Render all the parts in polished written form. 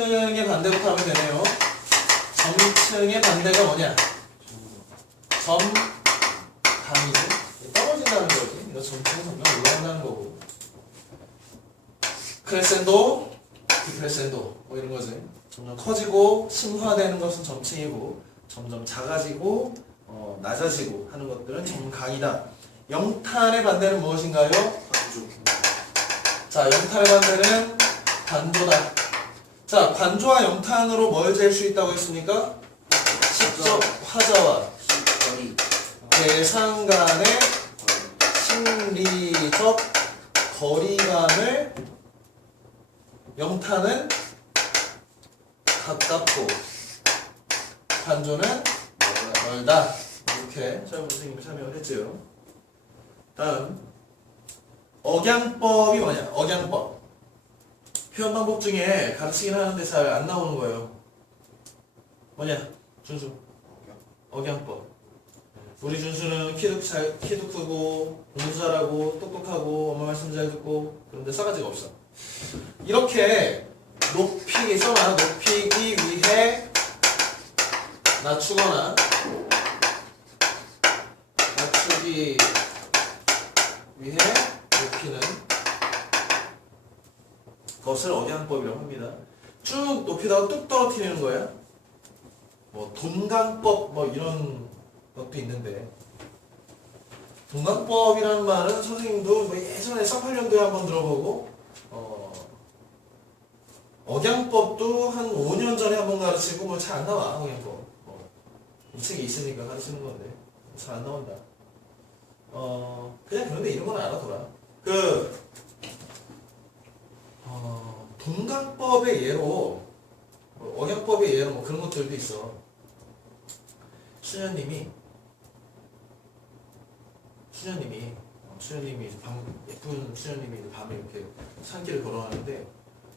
점층의 반대부터 하면 되네요. 점층의 반대가 뭐냐? 점감이지. 떨어진다는 거지. 이거 점층이 점점 올라간다는 거고. 크레센도, 디크레센도 뭐 이런 거지. 점점 커지고 심화되는 것은 점층이고 점점 작아지고 낮아지고 하는 것들은 점강이다. 영탄의 반대는 무엇인가요? 자, 영탄의 반대는 관조다. 자, 관조와 영탄으로 뭘 잴 수 있다고 했습니까? 직접 화자와 대상 간의 심리적 거리감을 영탄은 가깝고 관조는 멀다. 이렇게 시험 선생님이 설명을 했죠. 다음 억양법이 뭐냐? 억양법. 표현 방법 중에 가르치긴 하는데 잘 안 나오는 거예요. 뭐냐? 준수. 억양법. 우리 준수는 키도 크고 공부 잘하고 똑똑하고 엄마 말씀 잘 듣고 그런데 싸가지가 없어. 이렇게 높이기 위해 낮추거나 낮추기 위해 높이는 것을 억양법이라고 합니다. 쭉 높이다가 뚝 떨어뜨리는 거야. 뭐 돈강법 뭐 이런 것도 있는데 돈강법이라는 말은 선생님도 뭐 예전에 18년도에 한번 들어보고 억양법도 한 5년 전에 한번 가르치고 뭐 잘 안 나와. 억양법 이 책에 있으니까 가르치는 건데 잘 안 나온다. 그냥 그런데 이런 건 알아둬라. 돈강법의 예로 억양법의 예로 뭐 그런 것들도 있어. 수녀님이 예쁜 수녀님이 밤에 이렇게 산길을 걸어가는데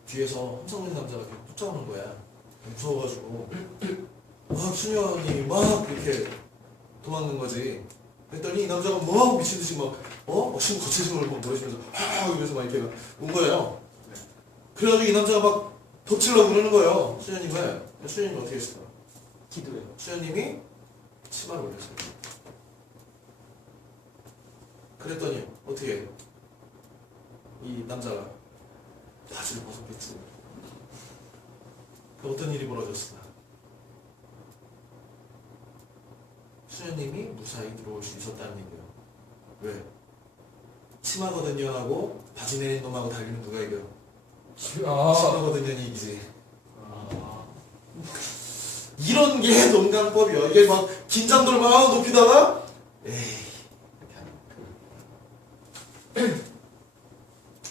뒤에서 험상궂은 남자가 이렇게 쫓아오는 거야. 무서워가지고 막 수녀님이 막 이렇게 도망는 거지. 그랬더니 이 남자가 막 미친듯이 막 신고 거칠심을 막 노래시면서 이러면서 막 이렇게 온 거예요. 그래가지고 이 남자가 막 덮치려고 그러는 거예요. 수녀님을. 수녀님이 어떻게 했을까? 기도해요. 수녀님이 치마를 올렸어요. 그랬더니 어떻게 해요? 이 남자가 바지를 벗었겠지. 어떤 일이 벌어졌을까? 수녀님이 무사히 들어올 수 있었다는 얘기예요. 왜? 치마거든요 하고 바지 내린 놈하고 달리면 누가 이겨? 치마거든요니 이기지. 이런 게 논강법이야. 이게 막 긴장도를 막 높이다가 에이 이렇게 하는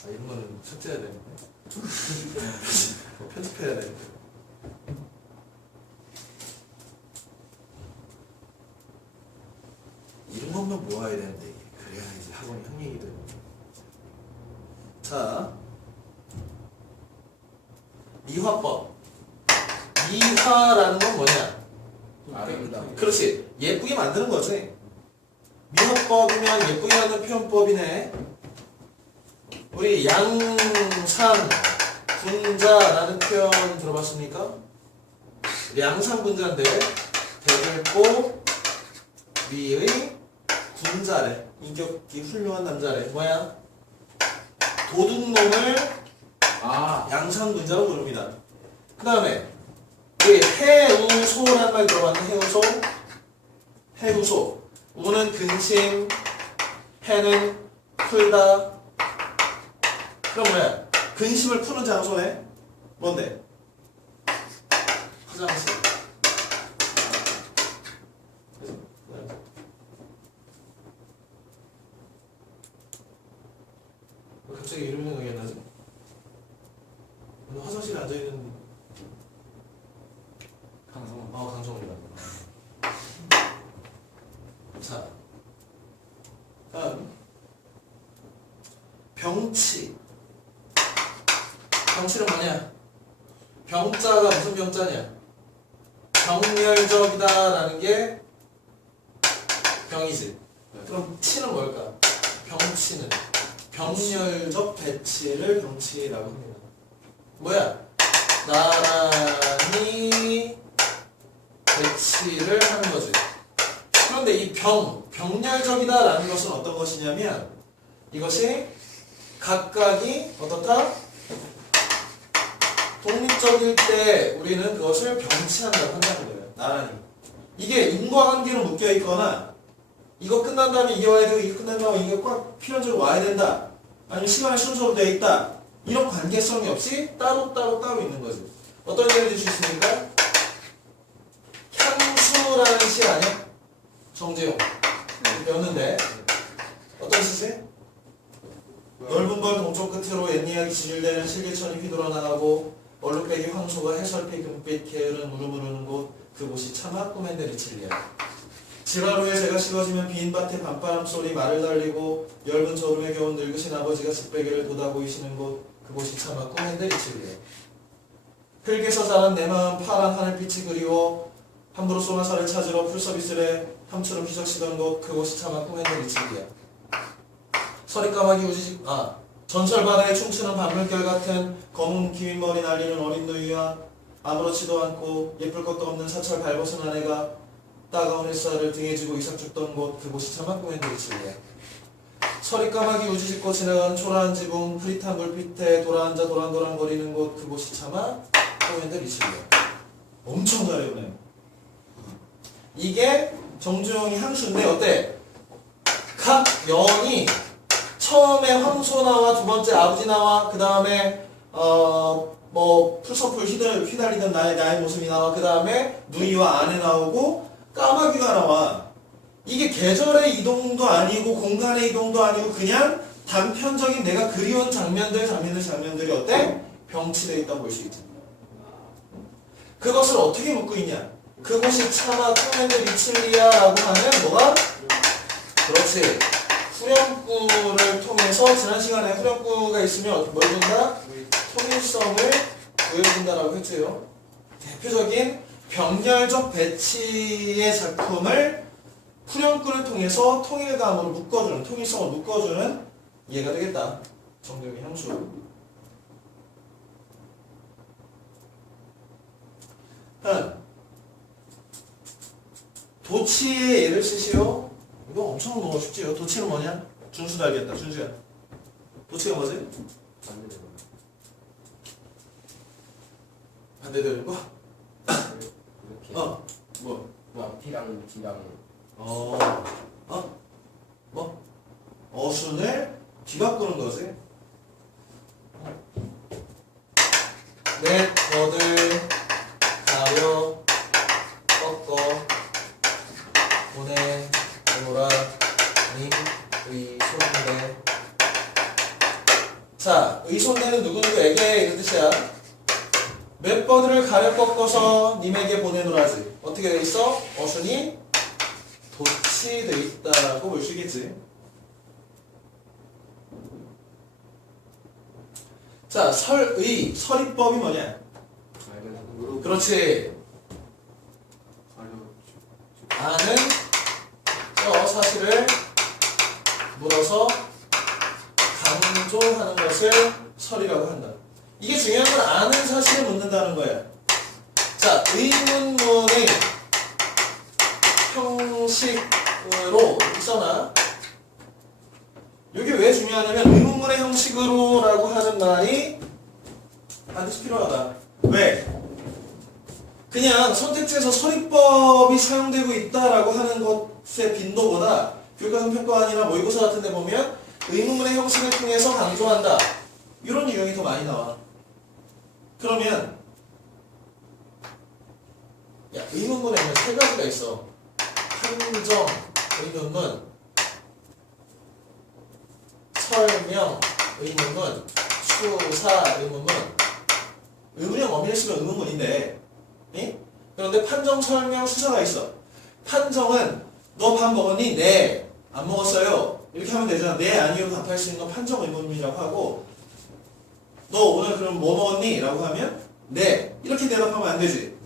이런 거는 삭제해야 되는데 편집해야 되는데 이런 것만 모아야 되는데 그래야 이제 학원이 흥행이 되는 거야. 자, 미화법. 미화라는 건 뭐냐? 그렇지. 예쁘게 만드는 거지. 미화법이면 예쁘게 만드는 표현법이네. 우리 양산 분자라는 표현 들어봤습니까? 양산 분자인데 대들보 미의 군자래. 인격이 훌륭한 남자래. 뭐야? 도둑놈을 양산 분자라고 부릅니다. 그 다음에 우리 해우소라는 말 들어봤나? 해우소? 해우소. 우는 근심, 해는 풀다. 그럼 뭐야? 근심을 푸는 장소네? 뭔데? 화장실. 갑자기 이름이 생각이 안 나지? 화장실에 앉아있는 강성훈이다. 자, 다음 병치. 병치는 뭐냐? 병자가 무슨 병자냐? 병멸적이다라는 게 병이지. 그럼 치는 뭘까? 병치는 병렬적 배치를 병치라고 합니다. 뭐야? 나란히 배치를 하는 거지. 그런데 이 병렬적이다라는 것은 어떤 것이냐면 이것이 각각이 어떻다? 독립적일 때 우리는 그것을 병치한다고 한다는 거예요. 나란히. 이게 인과관계로 묶여 있거나 이거 끝난 다음에 이게 와야 되고 이거 끝난 다음에 이게 꽉 필연적으로 와야 된다. 아니면 시간의 순서로 되어 있다. 이런 관계성이 없이 따로 있는 거지. 어떤 예를 들 수 있습니까? 향수라는 시 아니야? 정재용. 배웠는데 어떤 시지? 넓은 벌 동쪽 끝으로 옛이야기 지질되는 실개천이 휘돌아 나가고 얼룩배기 황소가 해설피 금빛 게으른 울음으르는 곳 그곳이 차마 꿈엔데 리칠리야. 지라로에 새가 식어지면 빈 밭에 밤바람 소리 말을 달리고 엷은 저름에 겨운 늙으신 아버지가 쓱배기를 돋아보이시는 곳 그곳이 차마 꿈엔데 리칠리야. 흙에서 자란 내 마음 파란 하늘빛이 그리워 함부로 소나사를 찾으러 풀서비스를 해 함추로 기적시던 곳 그곳이 차마 꿈엔데 리칠리야. 서리까마귀 우지직 전설 바다에 춤추는 밤물결 같은 검은 기윗머리 날리는 어린 누이와 아무렇지도 않고 예쁠 것도 없는 사철 발벗은 아내가 따가운 햇살을 등에 지고 이삭 죽던 곳 그곳이 차마 꿈엔데 리칠리야. 서리까마귀 우지직고 지나가는 초라한 지붕 흐릿한 불빛에 돌아앉아 도란도란거리는 곳 그곳이 차마 꿈엔데 리칠리야. 엄청 잘해오네. 이게 정주영이 향수인데 어때? 각 연이 처음에 황소 나와 두 번째 아버지 나와 그 다음에 풀서풀 휘달리던 나의 모습이 나와 그 다음에 누이와 아내 나오고 까마귀가 나와. 이게 계절의 이동도 아니고 공간의 이동도 아니고 그냥 단편적인 내가 그리운 장면들이 어때? 병치되어 있다고 볼 수 있지. 그것을 어떻게 묶고 있냐? 그곳이 차마 꿈엔데 리칠리아라고 하는 뭐가? 그렇지. 후렴구를 통해서 지난 시간에 후렴구가 있으면 뭘 준다? 통일성을 보여준다라고 했죠. 대표적인 병렬적 배치의 작품을 후렴구를 통해서 통일감으로 묶어주는, 통일성을 묶어주는 이해가 되겠다. 정경의 향수. 도치의 예를 쓰시오. 이거 엄청 너무 쉽지요. 도치는 뭐냐? 준수도 알겠다. 준수야. 도치가 뭐지? 반대되는 거? 뭐? 앞이랑 뒤랑 뭐? 어순을 뒤바꾸는 거지. 넷, 거들, 가려, 꺾어, 보내, 오라, 님, 의, 손대. 자, 의손대는 누구누구에게 이런 뜻이야. 몇 번을 가려 꺾어서 님에게 보내노라지. 어떻게 돼 있어? 어순이 도치돼 있다고 볼 수 있겠지. 자, 설의, 설의법이 뭐냐? 그렇지. 아는 사실을 물어서 강조하는 것을 설이라고 한다. 이게 중요한 건 아는 사실을 묻는다는 거야. 자, 의문문의 형식으로 써놔. 이게 왜 중요하냐면 의문문의 형식으로라고 하는 말이 반드시 필요하다. 왜? 그냥 선택지에서 설의법이 사용되고 있다라고 하는 것의 빈도보다 교과서 평가원이나 모의고사 같은 데 보면 의문문의 형식을 통해서 강조한다. 이런 유형이 더 많이 나와. 그러면 의문문에는 세 가지가 있어. 판정, 의문문, 설명, 의문문, 수사, 의문문. 의문의 어미를 쓰면 의문문인데 그런데 판정, 설명, 수사가 있어. 판정은 너 밥 먹었니? 네. 안 먹었어요. 이렇게 하면 되잖아. 네, 아니요 답할 수 있는 건 판정 의문문이라고 하고 너 오늘 그럼 뭐 먹었니? 라고 하면 네. 이렇게 대답하면 안 되지.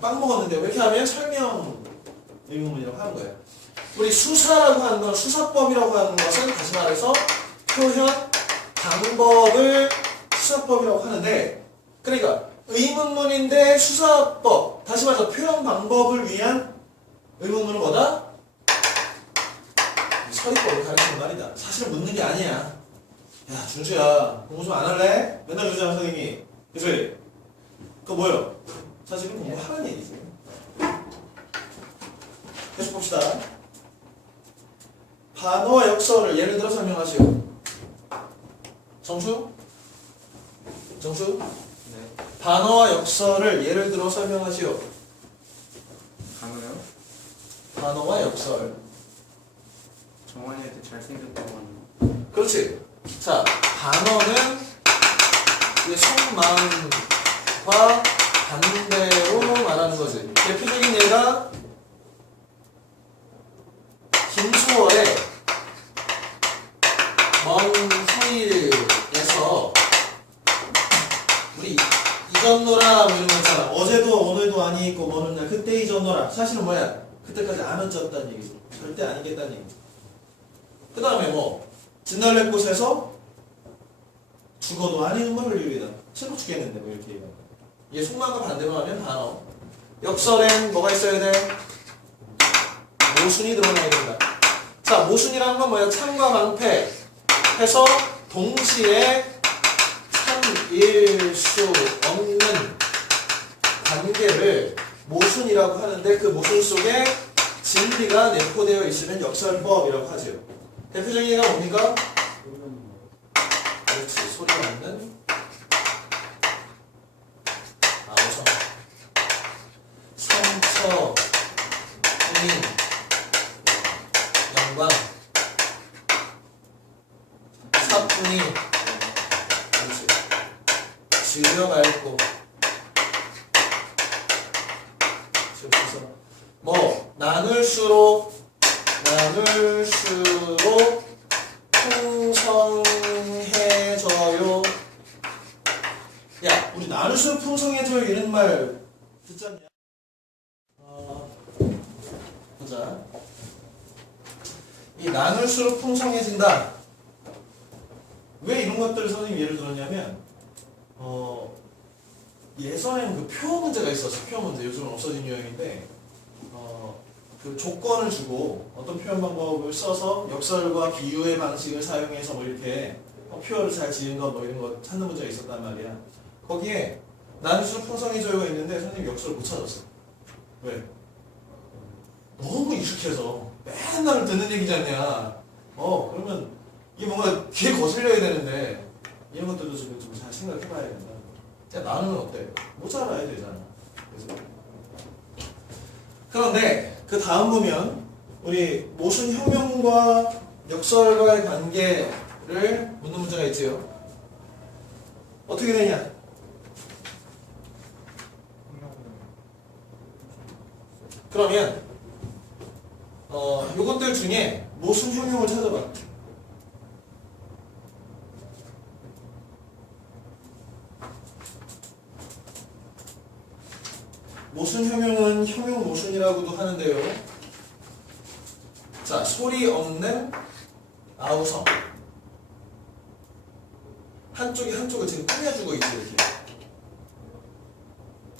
빵 먹었는데 이렇게 하면 설명 의문문이라고 하는 거예요. 우리 수사라고 하는 건 수사법이라고 하는 것은 다시 말해서 표현 방법을 수사법이라고 하는데 그러니까 의문문인데 수사법, 다시 말해서 표현 방법을 위한 의문문은 뭐다? 서리법을 가르치는 말이다. 사실은 묻는 게 아니야. 야, 준수야, 공부 좀 안 할래? 맨날 그러잖아, 선생님이. 그치? 그거 뭐예요? 사실은 공부하라는 얘기지. 계속 봅시다. 반어와 역설을 예를 들어 설명하시오. 정수? 정수? 네. 반어와 역설을 예를 들어 설명하시오. 단어요? 반어와 역설. 정환이한테 잘생겼다고 하는. 그렇지. 자, 반어는 이제 속마음과 반대로 말하는 거지. 대표적인 예가 김수월의 먼 후일에서 우리 잊었노라 뭐 이런 거 있잖아. 어제도 오늘도 아니 있고 뭐는 날 그때 잊었노라. 사실은 뭐야? 그때까지 안 잊었다는 얘기지. 절대 아니겠다는 얘기지. 그 다음에 뭐 진달래 꽃에서 죽어도 안 잊은 걸 흘리다. 슬퍼 죽겠는데 뭐 이렇게 얘기하는 거야. 이게 속마음과 반대로 하면 반어. 역설엔 뭐가 있어야 돼? 모순이 드러나야 된다. 자, 모순이라는 건 뭐야? 참과 방패 해서 동시에 참일 수 없는 관계를 모순이라고 하는데 그 모순 속에 진리가 내포되어 있으면 역설법이라고 하죠. 대표적인 예가 뭡니까? 그렇지, 소리 없는 아우성. 상처, 은인, 영광, 사뿐히, 그렇지, 지려 밟고, 그래서 뭐 나눌수록 풍성해져요. 야, 우리 나눌수록 풍성해져요 이런 말 듣지 않냐? 보자. 이 나눌수록 풍성해진다. 왜 이런 것들을 선생님이 예를 들었냐면 예전에는 그 표어 문제가 있었어. 표어 문제. 요즘은 없어진 유형인데 그 조건을 주고 어떤 표현 방법을 써서 역설과 비유의 방식을 사용해서 뭐 이렇게 표현을 잘 지은 것 뭐 이런 거 찾는 문제가 있었단 말이야. 거기에 나눌수록 풍성해져요가 있는데 선생님 역설을 못 찾았어. 왜? 너무 익숙해서 맨날 듣는 얘기지 않냐. 그러면 이게 뭔가 귀에 거슬려야 되는데 이런 것들도 좀 잘 생각해봐야 된다. 나누면 어때? 못 알아야 되잖아. 그래서 그런데 그 다음 보면 우리 모순 형용과 역설과의 관계를 묻는 문제가 있지요. 어떻게 되냐? 그러면 요것들 중에 모순 형용을 찾아봐. 모순 형용은 형용 모순이라고도 하는데요. 자, 소리 없는 아우성. 한쪽이 한쪽을 지금 꾸며주고 있죠, 이렇게.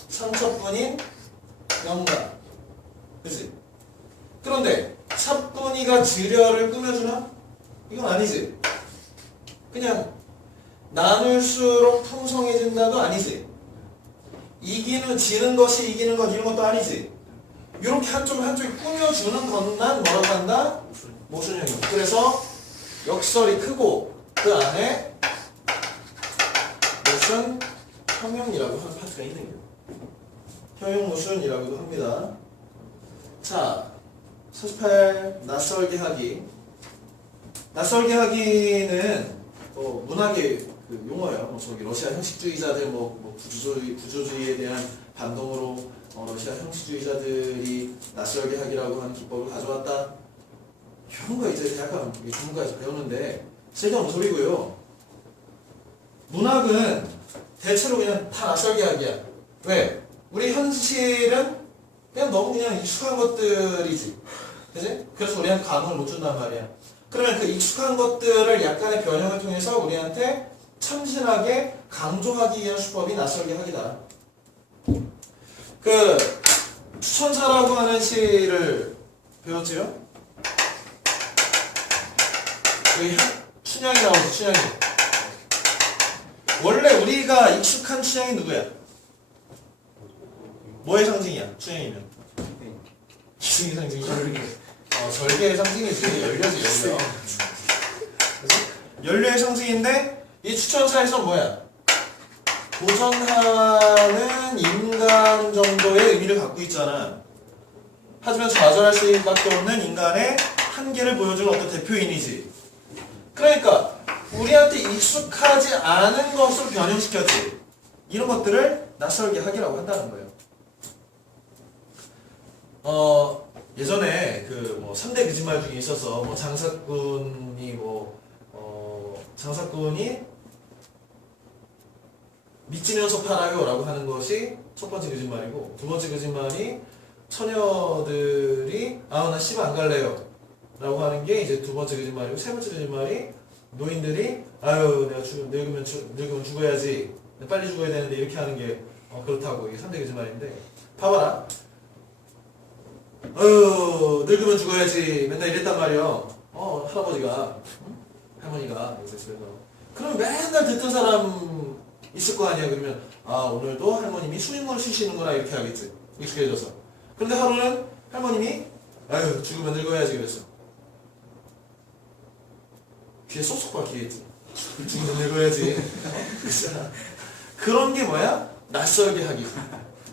상처뿐인 영감. 그치? 그런데 사뿐이가 지려를 꾸며주나? 이건 아니지. 그냥 나눌수록 풍성해진다도 아니지. 지는 것이 이기는 것 이런 것도 아니지. 이렇게 한쪽이 꾸며주는 것만 뭐라고 한다? 모순형용. 그래서 역설이 크고 그 안에 모순 형용이라고 하는 파트가 있는 거예요. 형용 모순이라고도 합니다. 자, 48 낯설게 하기. 낯설게 하기는 문학의 그 용어예요. 저기 러시아 형식주의자들 부조주의에 대한 반동으로 러시아 형식주의자들이 낯설게 하기라고 하는 기법을 가져왔다. 이런 거 이제 약간 전문가에서 배우는데 쓸데없는 소리고요. 문학은 대체로 그냥 다 낯설게 하기야. 왜? 우리 현실은 그냥 너무 그냥 익숙한 것들이지. 그지? 그래서 우리한테 감흥을 못 준단 말이야. 그러면 그 익숙한 것들을 약간의 변형을 통해서 우리한테 참신하게 강조하기 위한 수법이 낯설게 하기다. 그 추천사라고 하는 시를 배웠지요? 여기 춘향이 나오죠, 춘향이. 원래 우리가 익숙한 춘향이 누구야? 뭐의 상징이야? 춘향이면 기승의 상징이 절개의 상징이지. 연료지, 연료. 그치? 연료의 상징인데 이 추천사에서 뭐야? 도전하는 인간 정도의 의미를 갖고 있잖아. 하지만 좌절할 수밖에 없는 인간의 한계를 보여주는 어떤 대표인이지. 그러니까 우리한테 익숙하지 않은 것을 변형시켰지. 이런 것들을 낯설게 하기라고 한다는 거예요. 예전에 그 뭐 3대 거짓말 중에 있어서 뭐 장사꾼이 미치면서 팔아요라고 하는 것이 첫 번째 거짓말이고, 두 번째 거짓말이 처녀들이 나 씨발 안 갈래요 라고 하는 게 이제 두 번째 거짓말이고, 세 번째 거짓말이 노인들이 내가 늙으면 죽어야지, 빨리 죽어야 되는데 이렇게 하는 게 그렇다고. 이게 3대 거짓말인데, 봐봐라. 늙으면 죽어야지 맨날 이랬단 말이야. 할아버지가, 응? 할머니가 그래서 그럼 맨날 듣던 사람 있을 거 아니야. 그러면 오늘도 할머님이 수임을 쉬시는구나 이렇게 하겠지. 익숙해져서. 그런데 하루는 할머님이 죽으면 늙어야지 그랬어. 귀에 쏙쏙 박히겠지. 죽으면 늙어야지. 그런 게 뭐야? 낯설게 하기.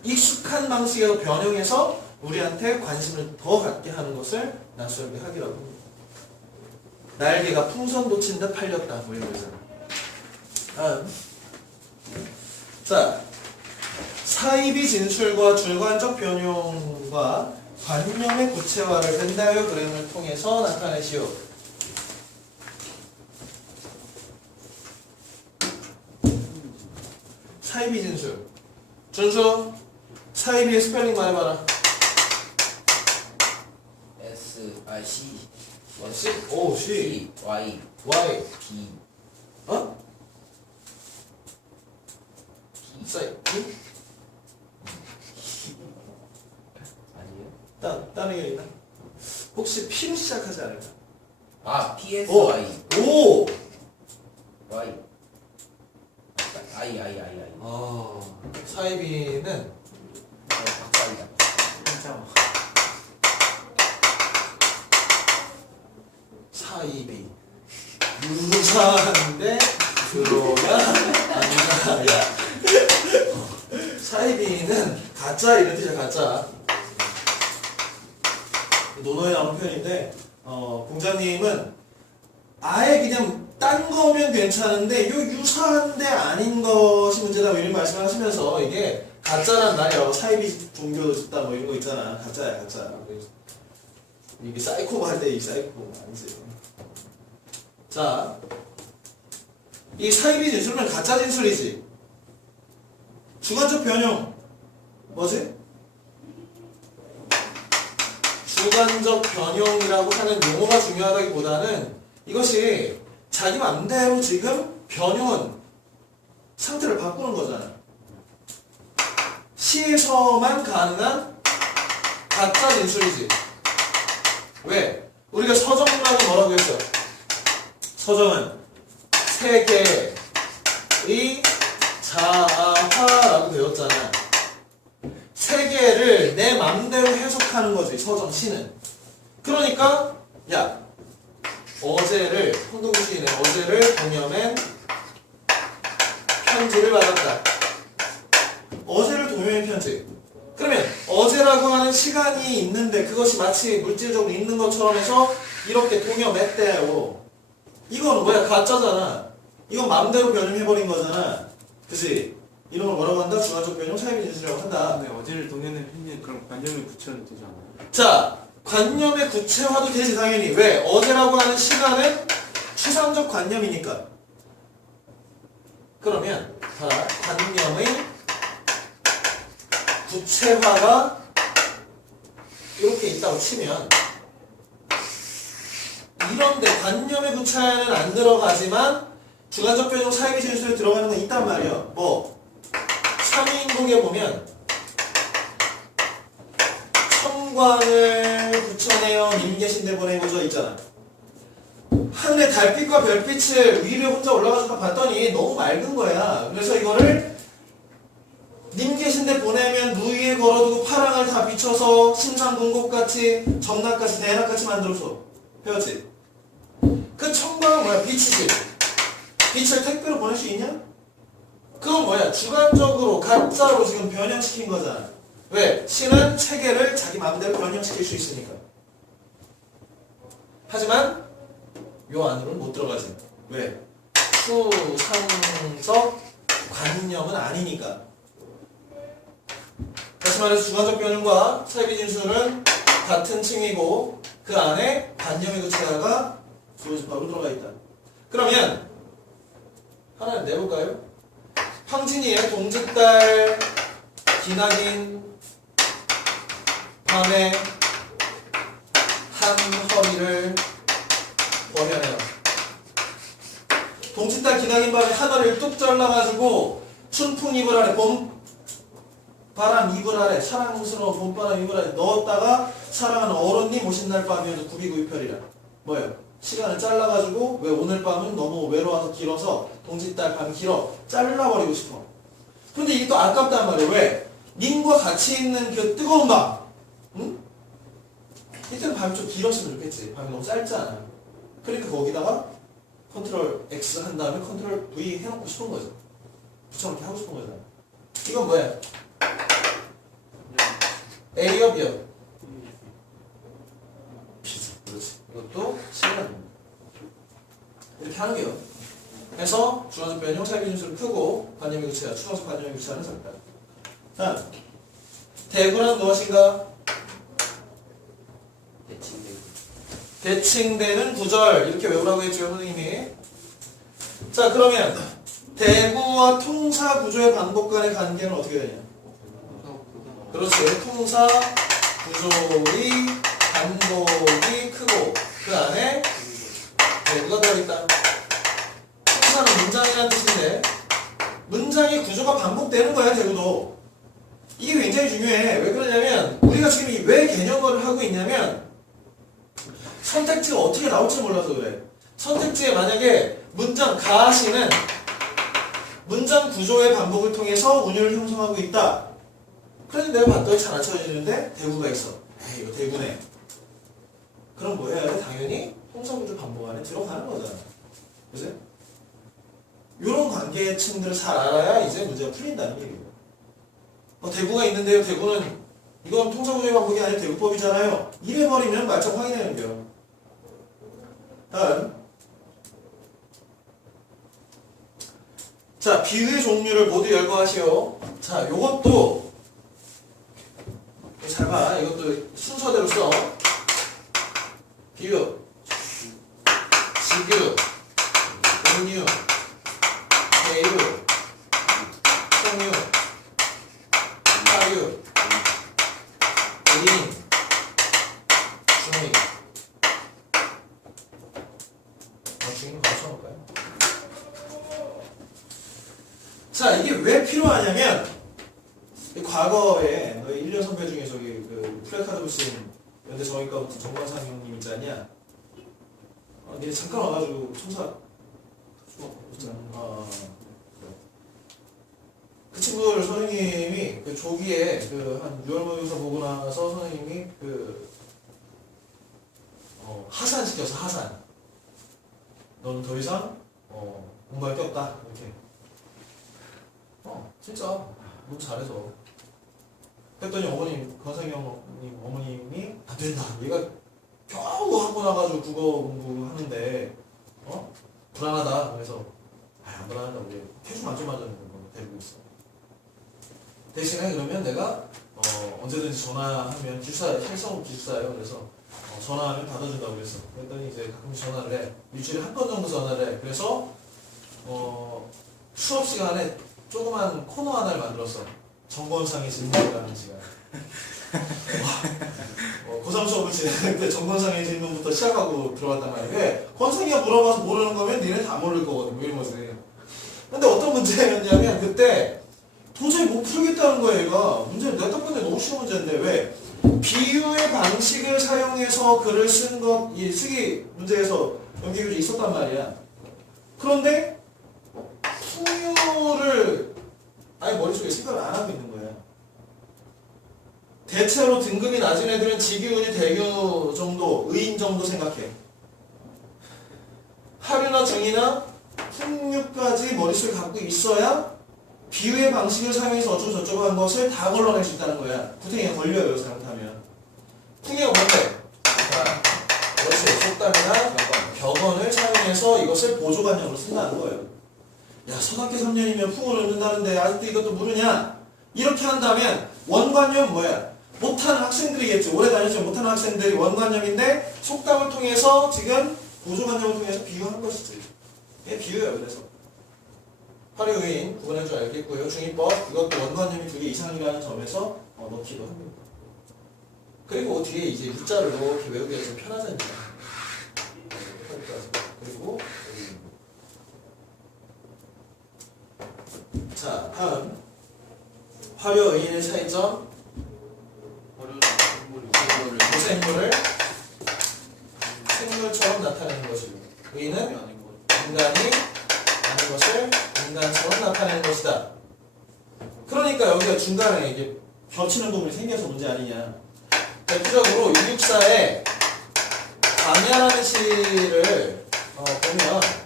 익숙한 방식에서 변형해서 우리한테 관심을 더 갖게 하는 것을 낯설게 하기라고 합니다. 날개가 풍선 돋친 듯 팔렸다 뭐 이런 거잖아. 자, 사이비 진술과 줄관적 변용과 관념의 구체화를 벤다이어 그램을 통해서 나타내시오. 사이비 진술. 준수, 사이비의 스펠링 말해봐라. C C? 오, C. Y Y. B 사이. 아니에요? 다른 게 있나? 혹시 P로 시작하지 않을까? P S Y 오! Y I 사이비는 박사이다. 진짜 사이비. 유사한데 들어야 아니야. 사이비는 가짜 이런 뜻이야, 가짜. 논어에 나오는 표현인데, 공자님은 아예 그냥 딴 거면 괜찮은데 요 유사한데 아닌 것이 문제다 뭐 이런 말씀을 하시면서 이게 가짜란 말이야. 사이비 종교 집다 뭐 이런 거 있잖아. 가짜야, 가짜. 이게 사이코가 할 때 이 사이코 아니지. 자, 이 사이비 진술은 가짜 진술이지. 주관적 변형 뭐지? 주관적 변형이라고 하는 용어가 중요하다기보다는 이것이 자기 맘대로 지금 변형은 상태를 바꾸는 거잖아. 시에서만 가능한 가짜 진술이지. 왜? 우리가 서정문학은 뭐라고 했어? 서정은 세계의 자아화라고 배웠잖아. 세계를 내 맘대로 해석하는 거지, 서정 시는. 그러니까 어제를, 황동구 시인의 어제를 동여맨 편지를 받았다. 어제를 동여맨 편지. 그러면 어제라고 하는 시간이 있는데 그것이 마치 물질적으로 있는 것처럼 해서 이렇게 동여맸대요. 이건 뭐야? 가짜잖아. 이건 맘대로 변형해버린 거잖아. 그치? 이런 걸 뭐라고 한다? 주관적 변형, 사이비 진술이라고 한다. 근데 어제를 동네는 편지 그럼 관념을 붙여도 되지 않아요? 자, 관념의 구체화도 되지 당연히. 왜? 어제라고 하는 시간은 추상적 관념이니까. 그러면 봐라. 관념의 구체화가 이렇게 있다고 치면 이런데 관념의 구체화는 안 들어가지만 주관적 변형, 사이비 진술에 들어가는 건 있단 말이야. 뭐? 삼위인국에 보면 형광을 붙여내어 임계신대 보내고저 있잖아. 하늘의 달빛과 별빛을 위로 혼자 올라가서 딱 봤더니 너무 맑은 거야. 그래서 이거를 님계신대 보내면 누이에 걸어두고 파랑을 다 비춰서 심상궁곡같이 정락같이 대낙같이 만들어줘. 배웠지? 그 청광은 뭐야? 빛이지. 빛을 택배로 보낼 수 있냐? 그건 뭐야? 주관적으로 가짜로 지금 변형시킨 거잖아. 왜? 신은 체계를 자기 마음대로 변형시킬 수 있으니까. 하지만 요 안으로는 못 들어가지. 왜? 추상적 관념은 아니니까. 다시 말해서 주관적 변형과 사이비진수는 같은 층이고 그 안에 관념의 구체화가 주어집하로 들어가 있다. 그러면 하나를 내볼까요? 황진이의 동짓달 기나긴 밤에 한 허리를 버려내요. 동짓달 기나긴 밤에 한 허리를 뚝 잘라가지고 춘풍 이불 아래 봄바람 이불 아래 사랑스러운 봄바람 이불 아래 넣었다가 사랑하는 어른님 오신 날 밤이어도 구비구이별이라 뭐예요? 시간을 잘라가지고 왜 오늘 밤은 너무 외로워서 길어서 동짓달 밤 길어 잘라버리고 싶어. 근데 이게 또 아깝단 말이에요. 왜? 님과 같이 있는 그 뜨거운 밤 응? 이때는 밤이 좀 길었으면 좋겠지. 밤이 너무 짧잖아. 그러니까 거기다가 컨트롤 X 한 다음에 컨트롤 V 해놓고 싶은 거죠. 붙여놓기 하고 싶은 거잖아. 이건 뭐야? A업 B업 그렇지. 이것도 시간입니다. 이렇게 하는 게요. 그래서 주관적 변형, 사이비진수를 크고 관념의 구체화, 추가적 관념의 구체화는 작다. 자, 대구란 무엇인가? 대칭되는 구절 이렇게 외우라고 했죠 선생님이. 자 그러면 대구와 통사 구조의 반복 간의 관계는 어떻게 되냐? 그렇지. 통사 구조의 반복이 크고 그 안에 대구가 들어있다. 통사는 문장이라는 뜻인데 문장의 구조가 반복되는 거야 대구도. 이게 굉장히 중요해. 왜 그러냐면 우리가 지금 이 왜 개념어를 하고 있냐면 선택지가 어떻게 나올지 몰라서 그래. 선택지에 만약에 문장 가시는 문장 구조의 반복을 통해서 운율을 형성하고 있다. 그래서 내가 봤더니 잘 안 쳐지는데 대구가 있어. 에이 이거 대구네. 그럼 뭐 해야 돼? 당연히 통사구조 반복 안에 들어가는 거잖아. 그치? 이런 관계층들을 잘 알아야 이제 문제가 풀린다는 얘기예요. 대구가 있는데요. 대구는 이건 통사구조의 반복이 아니라 대구법이잖아요. 이래버리면 말점 확인해야 돼요. 다음. 자, 비유의 종류를 모두 열거하시오. 자, 요것도 잘 봐. 이것도 순서대로 써. 비유, 직유, 공유, 대유, 총유, 하유, 대인, 중위. 중위 맞춰볼까요? 자, 이게 왜 필요하냐면 과거에 너희 1년 선배 중에 저기 그 플래카드 붙인 연대 정의과부터 정관상 형님 있지 않냐? 니네 잠깐 와가지고 청사 그 친구를 선생님이 그 조기에 그 한 6월 모의고사 보고 나서 선생님이 그 하산 시켜서 하산. 너는 더 이상 공부할 게 없다 이렇게. 진짜 너무 잘해서. 그랬더니 어머님 권상희 어머님 어머님이 안 된다. 얘가 겨우 하고 나가지고 국어 공부하는데 불안하다. 그래서 안 불안하다. 우리 태주 만점 맞았는 거 데리고 있어. 대신에 그러면 내가 언제든지 전화하면 기숙사 헬성 기숙사예요. 그래서 전화하면 받아준다고 그랬어. 그랬더니 이제 가끔 전화를 해. 일주일에 한 번 정도 전화를 해. 그래서 수업 시간에 조그만 코너 하나를 만들었어. 정권상의 질문이라는 시간. 고3 수업을 진행할 때 정권상의 질문부터 시작하고 들어갔단 말이야. 왜? 권상이가 물어봐서 모르는 거면 니네 다 모를 거거든. 뭐 이런 거지. 근데 어떤 문제였냐면 그때 도저히 못 풀겠다는 거야 얘가. 문제는 내가 딱 봤는데 너무 쉬운 문제인데 왜? 비유의 방식을 사용해서 글을 쓴 것, 이 쓰기 문제에서 연기교재 있었단 말이야. 그런데 풍유를 아예 머릿속에 생각을 안 하고 있는 거야. 대체로 등급이 낮은 애들은 직유은이 대유 정도, 의인 정도 생각해. 하류나 정의나 풍류까지 머릿속에 갖고 있어야 비유의 방식을 사용해서 어쩌고저쩌고 한 것을 다 걸러낼 수 있다는 거야. 구탱이가 걸려요, 잘못하면. 풍류가 뭔데? 그렇지. 속담이나 벽언을 사용해서 이것을 보조관념으로 쓴다는 거예요. 야, 서학기 3년이면 풍을 얻는다는데 아직도 이것도 모르냐? 이렇게 한다면 원관념은 뭐야? 못하는 학생들이겠지. 오래 다녔지만 못하는 학생들이 원관념인데 속담을 통해서 지금 보조관념을 통해서 비유한 것이지. 이게 비유예요. 그래서 화려의인 구분할 줄 알겠고요. 중위법 이것도 원관념이 2개 이상이라는 점에서 넣기도 합니다. 그리고 뒤에 이제 유자를 이렇게 외우기가 좀 편하잖아요. 그리고 자, 다음 화려의인의 차이점. 고생물을 생물처럼 나타내는 것이고 의인은 인간이 아닌 것을 인간처럼 나타내는 것이다. 그러니까 여기가 중간에 이게 겹치는 부분이 생겨서 문제 아니냐. 대표적으로 664에 광야라는 시를 보면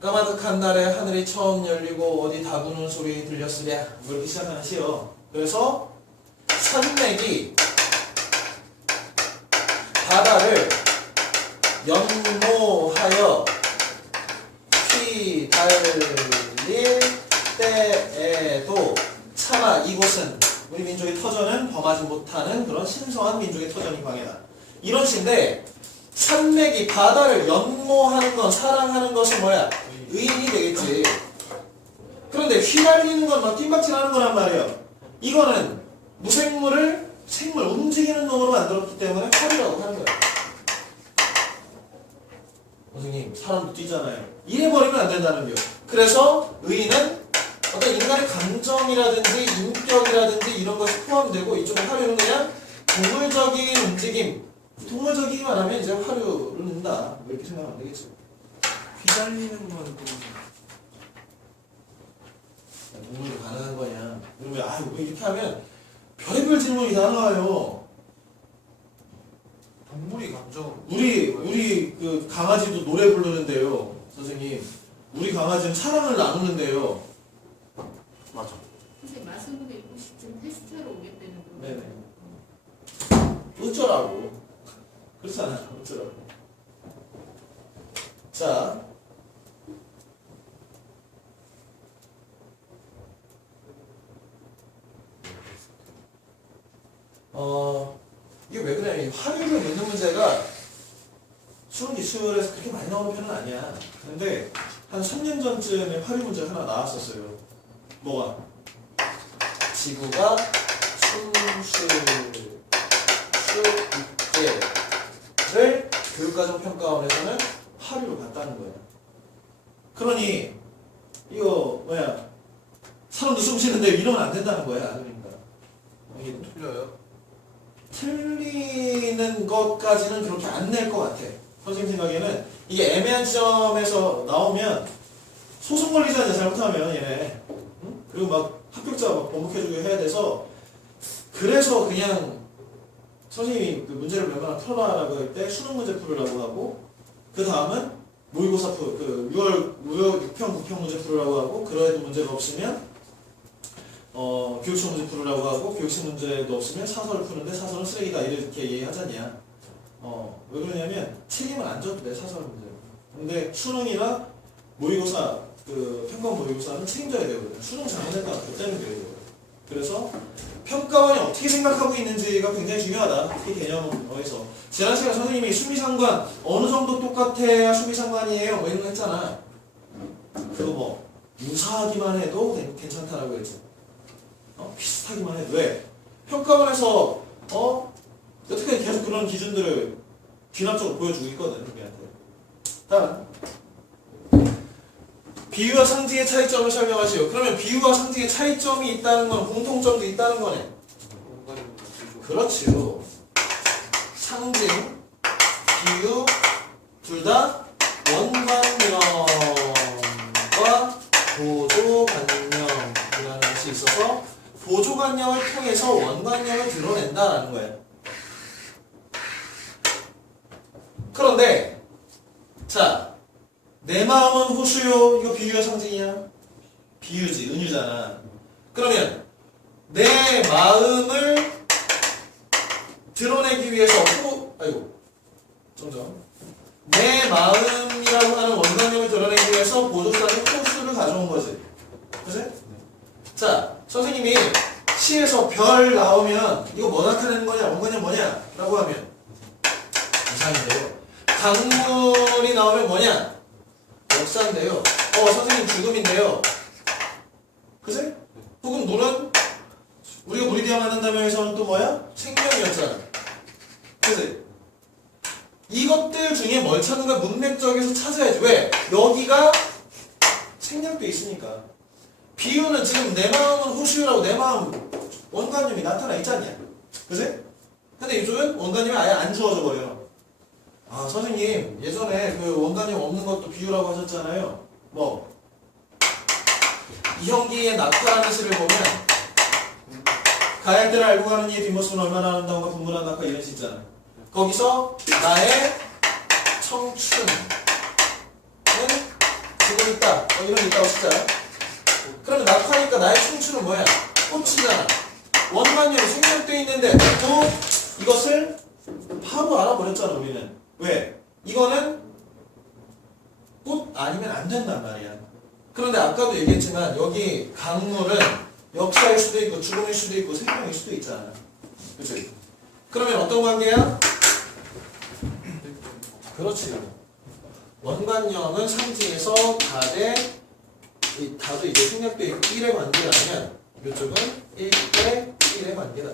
까마득한 날에 하늘이 처음 열리고 어디 다구는 소리 들렸으랴 뭐 이렇게 시작하는 시요. 그래서 산맥이 바다를 연모하여 휘달릴 때에도 차마 이곳은 우리 민족의 터전은 범하지 못하는 그런 신성한 민족의 터전이 광야다. 이런 시인데 산맥이 바다를 연모하는 건 사랑하는 것은 뭐야? 의인이 되겠지. 그런데 휘날리는 건 막 뜀박질하는 거란 말이에요. 이거는 무생물을 생물 움직이는 놈으로 만들었기 때문에 활이라고 하는 거예요. 선생님 사람도 뛰잖아요. 이래버리면 안 된다는 거예요. 그래서 의인은 어떤 인간의 감정이라든지 인격이라든지 이런 것이 포함되고 이쪽에 화류는 그냥 동물적인 움직임, 동물적이기만 하면 이제 화류를 넣는다 이렇게 생각하면 되겠죠. 휘달리는 건 동물이 가능한 거냐. 그러면 왜 이렇게 하면 별의별 질문이 다 나와요. 동물이 감정을 우리 그 강아지도 노래 부르는데요, 선생님. 우리 강아지는 사랑을 나누는데요. 맞아. 근데 마스목에 있고 싶은 테스트하러 오겠다는 거. 네네. 어쩌라고. 그렇잖아. 어쩌라고. 자. 이게 왜 그래? 이 화류를 묻는 문제가 수능 기출에서 그렇게 많이 나오는 편은 아니야. 근데 한 3년 전쯤에 화류 문제 하나 나왔었어요. 뭐가? 지구가 수 있게를 교육과정 평가원에서는 화류로 봤다는 거야. 그러니 이거 사람도 숨 쉬는데 이러면 안 된다는 거야. 그러니까 이게 틀려요. 틀리는 것까지는 그렇게 안 낼 것 같아. 선생님 생각에는 이게 애매한 지점에서 나오면 소송 걸리잖아. 잘못하면 얘네. 응? 그리고 막 합격자 막 번복해주고 해야 돼서 그래서 그냥 선생님이 그 문제를 몇 번 풀어라라고 할 때 수능 문제 풀으라고 하고 그 다음은 모의고사 6월 6평 9평 문제 풀으라고 하고 그래도 문제가 없으면 교육청 문제 풀으라고 하고 교육청 문제도 없으면 사설을 푸는데 사설은 쓰레기다 이렇게 얘기하잖냐. 왜 그러냐면 책임을 안 져도 돼 사설 문제. 근데 수능이나 모의고사 그 평가원 모의고사는 책임져야 되거든. 수능 잘못했다가 그때는 돼요. 그래서 평가원이 어떻게 생각하고 있는지가 굉장히 중요하다. 이 개념에서 지난 시간 선생님이 수미상관 어느 정도 똑같아야 수미상관이에요 뭐 이런 거 했잖아. 그거 뭐 유사하기만 해도 괜찮다라고 했지. 비슷하기만 해도 왜? 평가원에서 어떻게 계속 그런 기준들을 귀납적으로 보여주고 있거든 우리한테. 다음 비유와 상징의 차이점을 설명하시오. 그러면 비유와 상징의 차이점이 있다는 건 공통점도 있다는 거네. 그렇지요. 상징, 비유 둘 다 원관념과 보조관념이라는 것이 있어서 보조관념을 통해서 원관념을 드러낸다라는 거예요. 그런데 자, 내 마음은 호수요. 이거 비유야 상징이야? 비유지, 은유잖아. 그러면 내 마음을 드러내기 위해서 내 마음이라고 하는 원관념을 드러내기 위해서 보조사는 호수를 가져온 거지. 그치? 자, 선생님이 시에서 별 나오면 이거 뭐 나타내는 거냐? 원관념 뭐냐? 라고 하면 이상인데요. 강물이 나오면 뭐냐? 역사인데요. 선생님 죽음인데요. 그치? 혹은 물은 우리가 물이 되어 만든다면서는 또 뭐야? 생명이었잖아. 그치? 이것들 중에 뭘 찾는가? 문맥적에서 찾아야지. 왜? 여기가 생략돼 있으니까. 비유는 지금 내 마음은 호시유라고 내 마음 원관념이 나타나 있잖냐. 그치? 근데 이쪽은 원관념이 아예 안 주어져 버려요. 아, 선생님 예전에 그 원관념 없는 것도 비유라고 하셨잖아요. 뭐 이형기의 낙화라는 시를 보면 가야 할 때를 알고 가는 이의 뒷모습은 얼마나 아름다운가 분분한 낙화 이런 시 있잖아. 거기서 나의 청춘은 지금 있다. 이런 있다고 쓰자. 그러면 낙화니까 나의 청춘은 뭐야? 꽃이잖아. 원관념이 생략되어 있는데 또 이것을 바로 알아버렸잖아 우리는. 왜? 이거는 꽃 아니면 안 된단 말이야. 그런데 아까도 얘기했지만 여기 강물은 역사일 수도 있고 죽음일 수도 있고 생명일 수도 있잖아. 그치? 그러면 어떤 관계야? 그렇지. 원관념은 상징에서 다도 이제 생략되어 있고 1의 관계라면 이쪽은 1대 1의 관계다.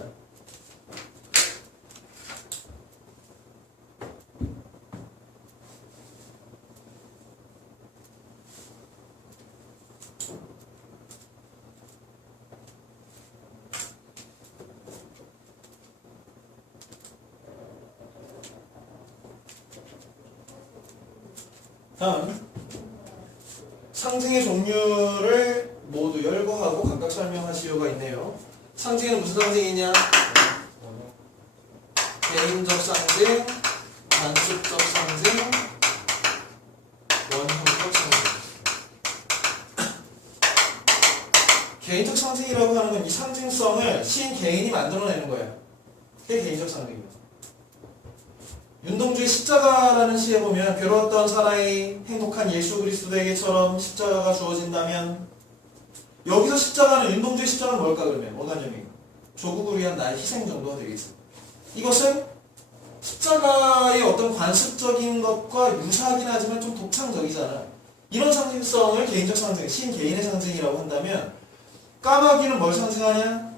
다음 상징의 종류를 모두 열거하고 각각 설명하시오가 있네요. 상징은 무슨 상징이냐? 개인적 상징, 관습적 상징, 원형적 상징. 개인적 상징이라고 하는 건 이 상징성을 시인 개인이 만들어내는 거예요. 그게 개인적 상징이에요. 윤동주의 십자가라는 시에 보면 괴로웠던 사나이 행복한 예수 그리스도에게처럼 십자가가 주어진다면 여기서 십자가는 윤동주의 십자가는 뭘까 그러면 원관념이 조국을 위한 나의 희생 정도가 되겠어. 이것은 십자가의 어떤 관습적인 것과 유사하긴 하지만 좀 독창적이잖아. 이런 상징성을 개인적 상징, 시인 개인의 상징이라고 한다면 까마귀는 뭘 상징하냐?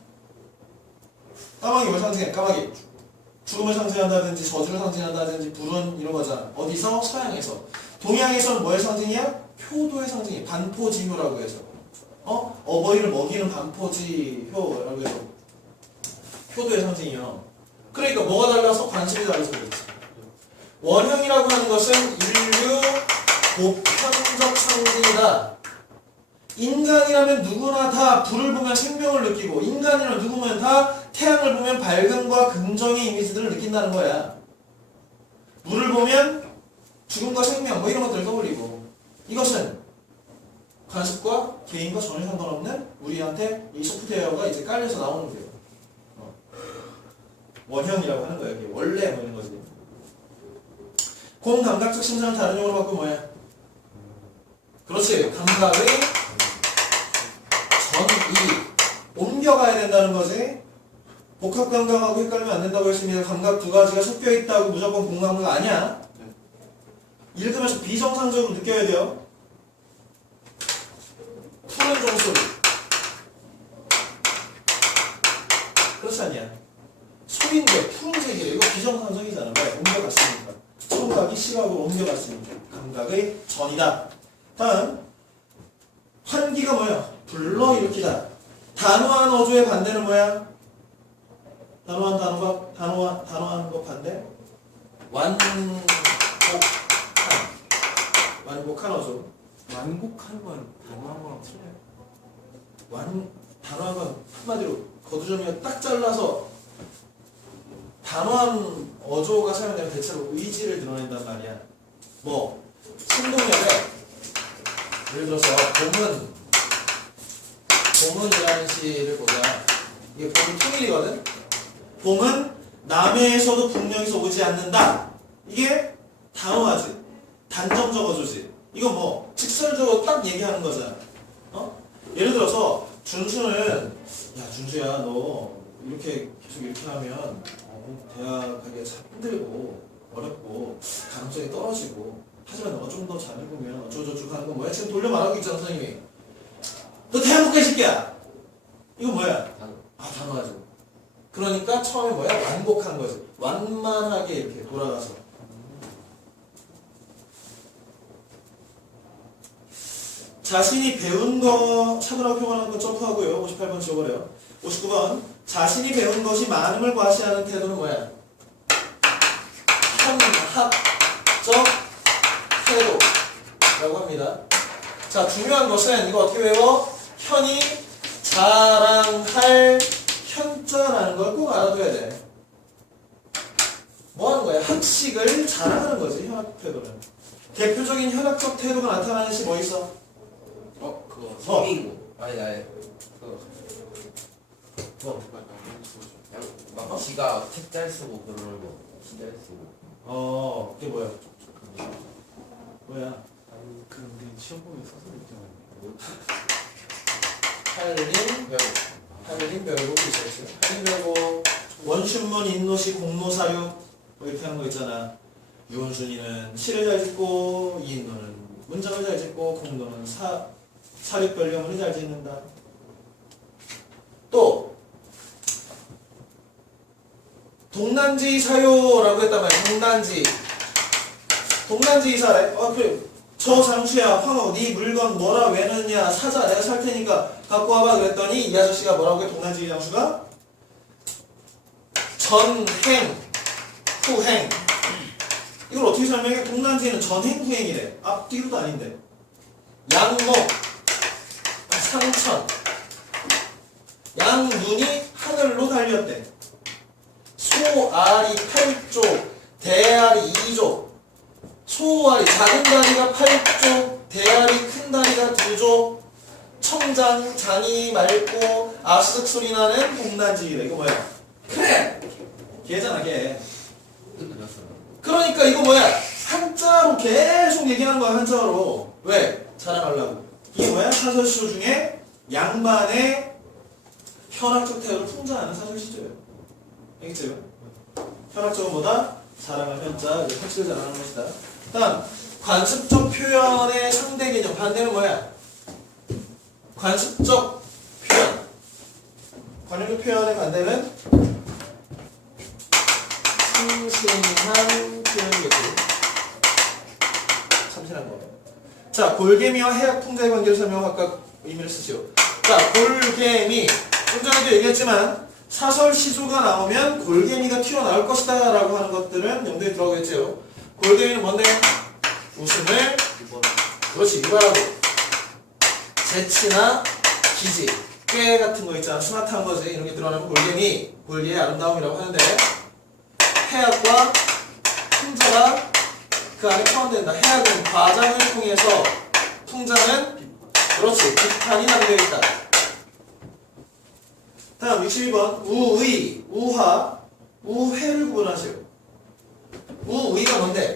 까마귀 뭘 상징해? 까마귀 죽음을 상징한다든지 저주를 상징한다든지 불은 이런 거잖아. 어디서? 서양에서. 동양에서는 뭐의 상징이야? 효도의 상징이 반포지효라고 해서 어버이를 먹이는 반포지효라고 해서 효도의 상징이요. 그러니까 뭐가 달라서? 관습이 달라서 그렇지. 원형이라고 하는 것은 인류 보편적 상징이다. 인간이라면 누구나 다 불을 보면 생명을 느끼고 인간이라면 누구면 다 태양을 보면 밝음과 긍정의 이미지들을 느낀다는 거야. 물을 보면 죽음과 생명 뭐 이런 것들을 떠올리고 이것은 관습과 개인과 전혀 상관없는 우리한테 이 소프트웨어가 이제 깔려서 나오는 거예요. 원형이라고 하는 거예요. 이게 원래 뭐 이런 거지. 공감각적 심상을 다른 용어로 바꾸면 뭐야? 그렇지. 감각의 전이 옮겨가야 된다는 거지. 복합감각하고 헷갈리면 안 된다고 했습니다. 감각 두 가지가 섞여 있다고 무조건 공감각 아니야. 읽으면서 비정상적으로 느껴야 돼요. 푸른 종소리. 그렇지 않냐? 소인데 푸른색이래. 이거 비정상적이잖아. 왜? 옮겨갔으니까. 청각이 시각으로 옮겨갔으니까. 감각의 전이다. 다음 환기가 뭐야? 불러일으키다. 단호한 어조의 반대는 뭐야? 단호한 거 반대? 완곡한 어조. 완곡한 건 단호한 거랑 틀려요. 단호한 건 한마디로 거두절미가 딱 잘라서 단호한 어조가 사용되면 대체로 의지를 드러낸단 말이야. 뭐 신동엽에 예를 들어서 봄은이라는 시를 보자. 이게 봄이 통일이거든. 봄은 남해에서도 북녘에서 오지 않는다. 이게 단호하지. 단정적 어조지. 이거 뭐 직설적으로 딱 얘기하는 거잖아. 예를 들어서 준수는 야 준수야 너 이렇게 계속 이렇게 하면 대학 가기가 참 힘들고 어렵고 가능성이 떨어지고 하지만 너가 좀 더 잘 읽으면 어쩌고저쩌고 하는 건 뭐야? 지금 돌려 말하고 있잖아 선생님이. 너 대학 못 가 이 새끼야. 이거 뭐야? 단호하지. 그러니까 처음에 뭐야? 완곡한 거지. 완만하게 이렇게 돌아가서. 자신이 배운 거 차분하고 평안한 건 점프하고요. 58번 지워버려요. 59번 자신이 배운 것이 많음을 과시하는 태도는 뭐야? 현합적 태도라고 합니다. 자, 중요한 것은 이거 어떻게 외워? 현이 자랑할 현자라는 걸 꼭 알아둬야 돼. 뭐 하는 거야? 학식을 자랑하는 거지, 현학 태도는. 대표적인 현학적 태도가 나타나는 시 뭐 있어? 그거 성인고 아니 막 지가 책 잘 쓰고 그러는 거 시잘 쓰고 그게 뭐야? 뭐야? 아니 근데 시험 보면 서술 있잖아요. 할림 별곡이 있었지. 할림 별곡 원춘문 인노시 공노사육 뭐 이렇게 하는 거 있잖아. 유원순이는 시를 잘 짓고 이인노는 문장을 잘 짓고 공노는 사륙별령을 잘 짓는다. 또 동난지 사요라고 했단 말이야. 동난지 이사래. 그래. 저 장수야 황호 네 물건 뭐라 왜 넣냐 사자 내가 살 테니까 갖고 와봐 그랬더니 이 아저씨가 뭐라고 해? 동난지 장수가 전행 후행. 이걸 어떻게 설명해? 동난지는 전행 후행이래. 앞뒤로도 아닌데. 양목 상천 양눈이 하늘로 달렸대. 소알이 8쪽 대알이 2쪽. 소알이 작은 다리가 8쪽 대알이 큰 다리가 2쪽. 청장 장이 맑고 아스득 소리 나는 동난지래. 이거 뭐야? 그래 걔잖아 걔. 그러니까 이거 뭐야? 한자로 계속 얘기하는 거야. 한자로. 왜? 자랑하려고. 이게 뭐야? 사설시조 중에 양반의 현학적 태도를 풍자하는 사설시조예요. 알겠죠? 현학적은 뭐다? 자랑할 현자, 학식을 자랑하는 것이다. 다음 관습적 표현의 상대 개념. 반대는 뭐야? 관습적 표현. 관습적 표현의 반대는 참신한 표현이겠지. 참신한 거. 자, 골개미와 해학 풍자의 관계를 설명하고 아까 의미를 쓰시오. 자, 골개미. 좀 전에도 얘기했지만 사설 시조가 나오면 골개미가 튀어나올 것이다 라고 하는 것들은 염두에 들어가겠죠. 골개미는 뭔데? 웃음을 그렇지 유발하고 재치나 기지 꾀 같은 거 있잖아. 스마트한 거지. 이런 게 드러나면 골개미, 골개의 아름다움이라고 하는데 해학과 풍자가 그 안에 포함된다. 해학은 과장을 통해서 풍자는 그렇지 비판이 담겨 있다. 다음 62번 우의, 우화, 우회를 구분하세요. 우의가 뭔데?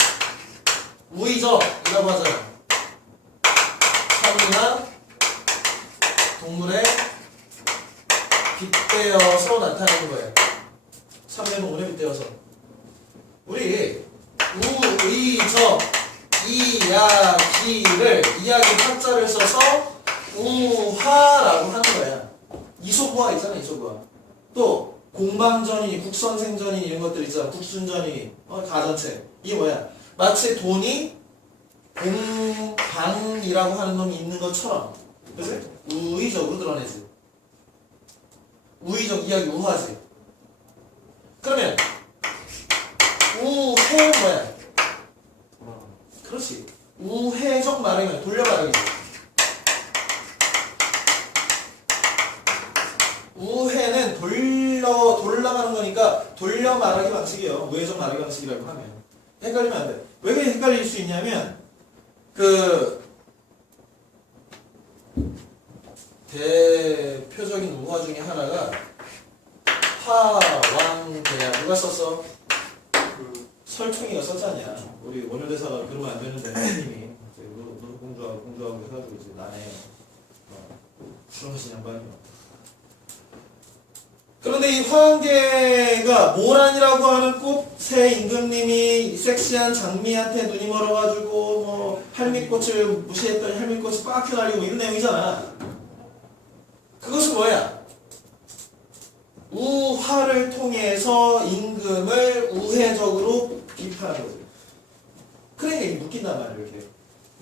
우의적이라고 하잖아. 사물이나 동물에 빗대어서 나타내는 거예요. 사물의 동물에 빗대어서. 우리 우의적 이야기를 이야기 한자를 써서 우화라고 하는 거야. 이소부화 있잖아. 이소부화. 또 공방전이니 국선생전이니 이런 것들 있잖아. 국순전이니 가전체. 이게 뭐야? 마치 돈이 공방이라고 하는 놈이 있는 것처럼 그치? 우의적으로 드러내지. 우의적 이야기 우화지. 그러면 우해는 뭐야? 그렇지. 우회적 말하면 돌려 말하기지. 우회는 돌아가는 거니까 돌려 말하기 방식이에요. 우회적 말하기 방식이라고 하면. 헷갈리면 안 돼. 왜 그렇게 헷갈릴 수 있냐면, 대표적인 우화 중에 하나가 화왕대야. 누가 썼어? 설총이가 썼잖냐. 우리 원효대사가 그러면 안 되는데 선생님이 너 공주하고 해가지고 이제 나네 그런 양반이요. 그런데 이 화왕계가 모란이라고 하는 꽃의 임금님이 섹시한 장미한테 눈이 멀어가지고 뭐 할미꽃을 무시했더니 할미꽃이 빡 펴날리고 이런 내용이잖아. 그것은 뭐야? 우화를 통해서 임금을 우회적으로 비판하는 거지. 그러니까 이게 웃긴단 말이야. 이렇게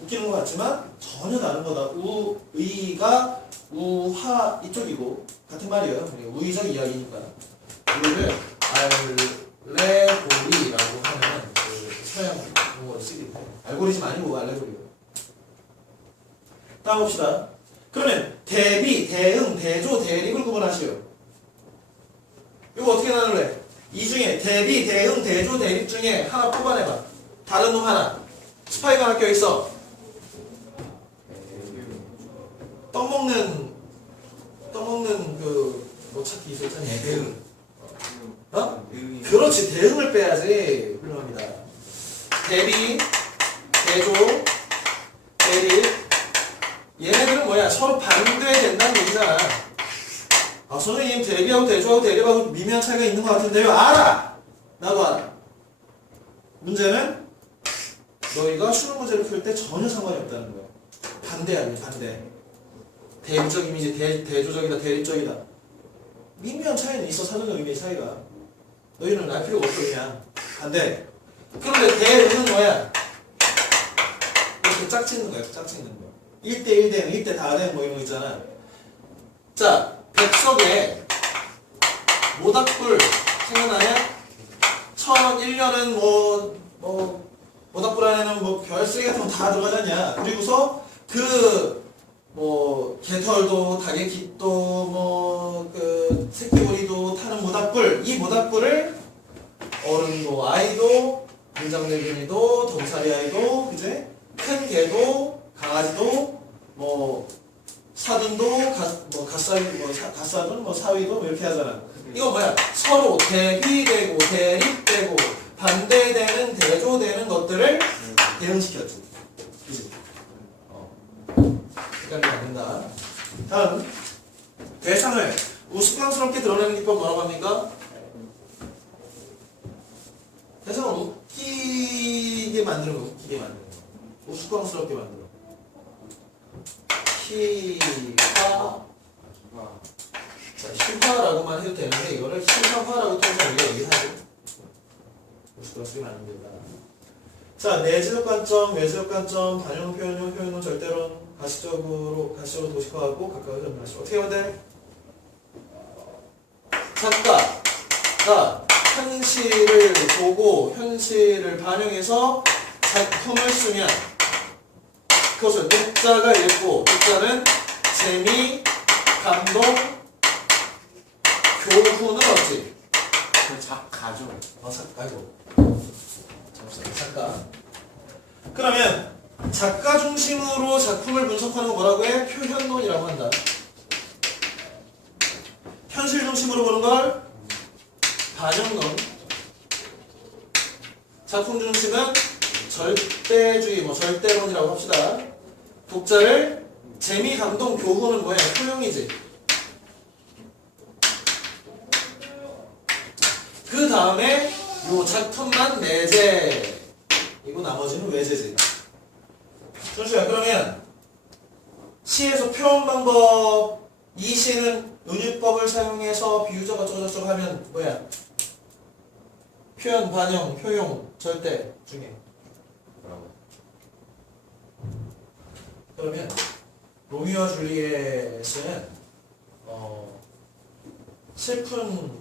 웃기는 것 같지만 전혀 다른 거다. 우의가 우화 이쪽이고 같은 말이에요. 우의적 이야기니까. 이거를 알레고리라고 하면 서양 용어를 쓰기 때문에 알고리즘 아니고 알레고리고. 다음 봅시다. 그러면 대비, 대응, 대조, 대립을 구분하시오. 이거 어떻게 나눌래? 이 중에 대비, 대응, 대조, 대립 중에 하나 뽑아내봐. 다른 놈 하나. 스파이가 하나 껴있어. 떠먹는 뭐 찾기 있었잖아. 대응. 어? 그렇지. 대응을 빼야지. 훌륭합니다. 대비, 대조, 대립. 얘네들은 뭐야? 서로 반대된다는 얘기잖아. 아, 선생님, 대비하고 대조하고 대립하고 미묘한 차이가 있는 것 같은데요? 알아! 나도 알아. 문제는 너희가 수능 문제를 풀 때 전혀 상관이 없다는 거야. 반대야, 반대. 대비적 이미지, 대조적이다, 대립적이다. 미묘한 차이는 있어, 사전적 의미의 차이가. 너희는 알 필요가 없어, 그냥. 반대. 그런데 대응은 뭐야? 이렇게 짝짓는 거야, 짝짓는 거. 1대1 대응, 1대 다 대응 뭐 이런 거 있잖아. 자, 백석에 모닥불 생각나냐? 1001년은 모닥불 안에는 뭐 별쓰레기 같은 거 다 들어가잖냐. 그리고서 개털도, 닭의 깃도, 새끼오리도 타는 모닥불. 이 모닥불을 어른도, 아이도, 공장내균이도, 덩사리 아이도, 그제? 큰 개도, 강아지도, 사돈도, 갓사돈, 사위도 이렇게 하잖아. 이거 뭐야? 서로 대비되고, 대립되고, 반대되는, 대조되는 것들을 대응시켰지. 그치? 헷갈리면 안 된다. 다음. 대상을 우스꽝스럽게 드러내는 기법 뭐라고 합니까? 대상을 웃기게 만드는 거, 웃기게 만드는 거. 우스꽝스럽게 만드는 거. 희화. 자, 희화라고만 해도 되는데, 이거를 희화화라고 통해서 우리가 얘기하죠. 우스꽝스럽게 만드는 된다. 자, 내지적 관점, 외지적 관점, 반영 표현형, 효용론, 절대론, 가시적으로 도식화하고 가까이 설명하시죠. 어떻게 하면 돼? 작가가 현실을 보고 현실을 반영해서 작품을 쓰면 그것을 독자가 읽고 독자는 재미, 감동, 교훈을 얻지. 작가죠. 아이고. 작가. 그러면 작가 중심으로 작품을 분석하는 거 뭐라고 해? 표현론이라고 한다. 현실 중심으로 보는 걸 반영론. 작품 중심은 절대주의, 절대론이라고 합시다. 독자를 재미, 감동, 교훈은 뭐야? 효용이지. 그 다음에 요 작품만 내재. 이거 나머지는 외재지. 준수야, 그러면 시에서 표현 방법, 이 시는 은유법을 사용해서 비유적 어쩌고저쩌고 하면 뭐야? 표현, 반영, 효용, 절대 중에. 그러면 로미오와 줄리엣은 슬픈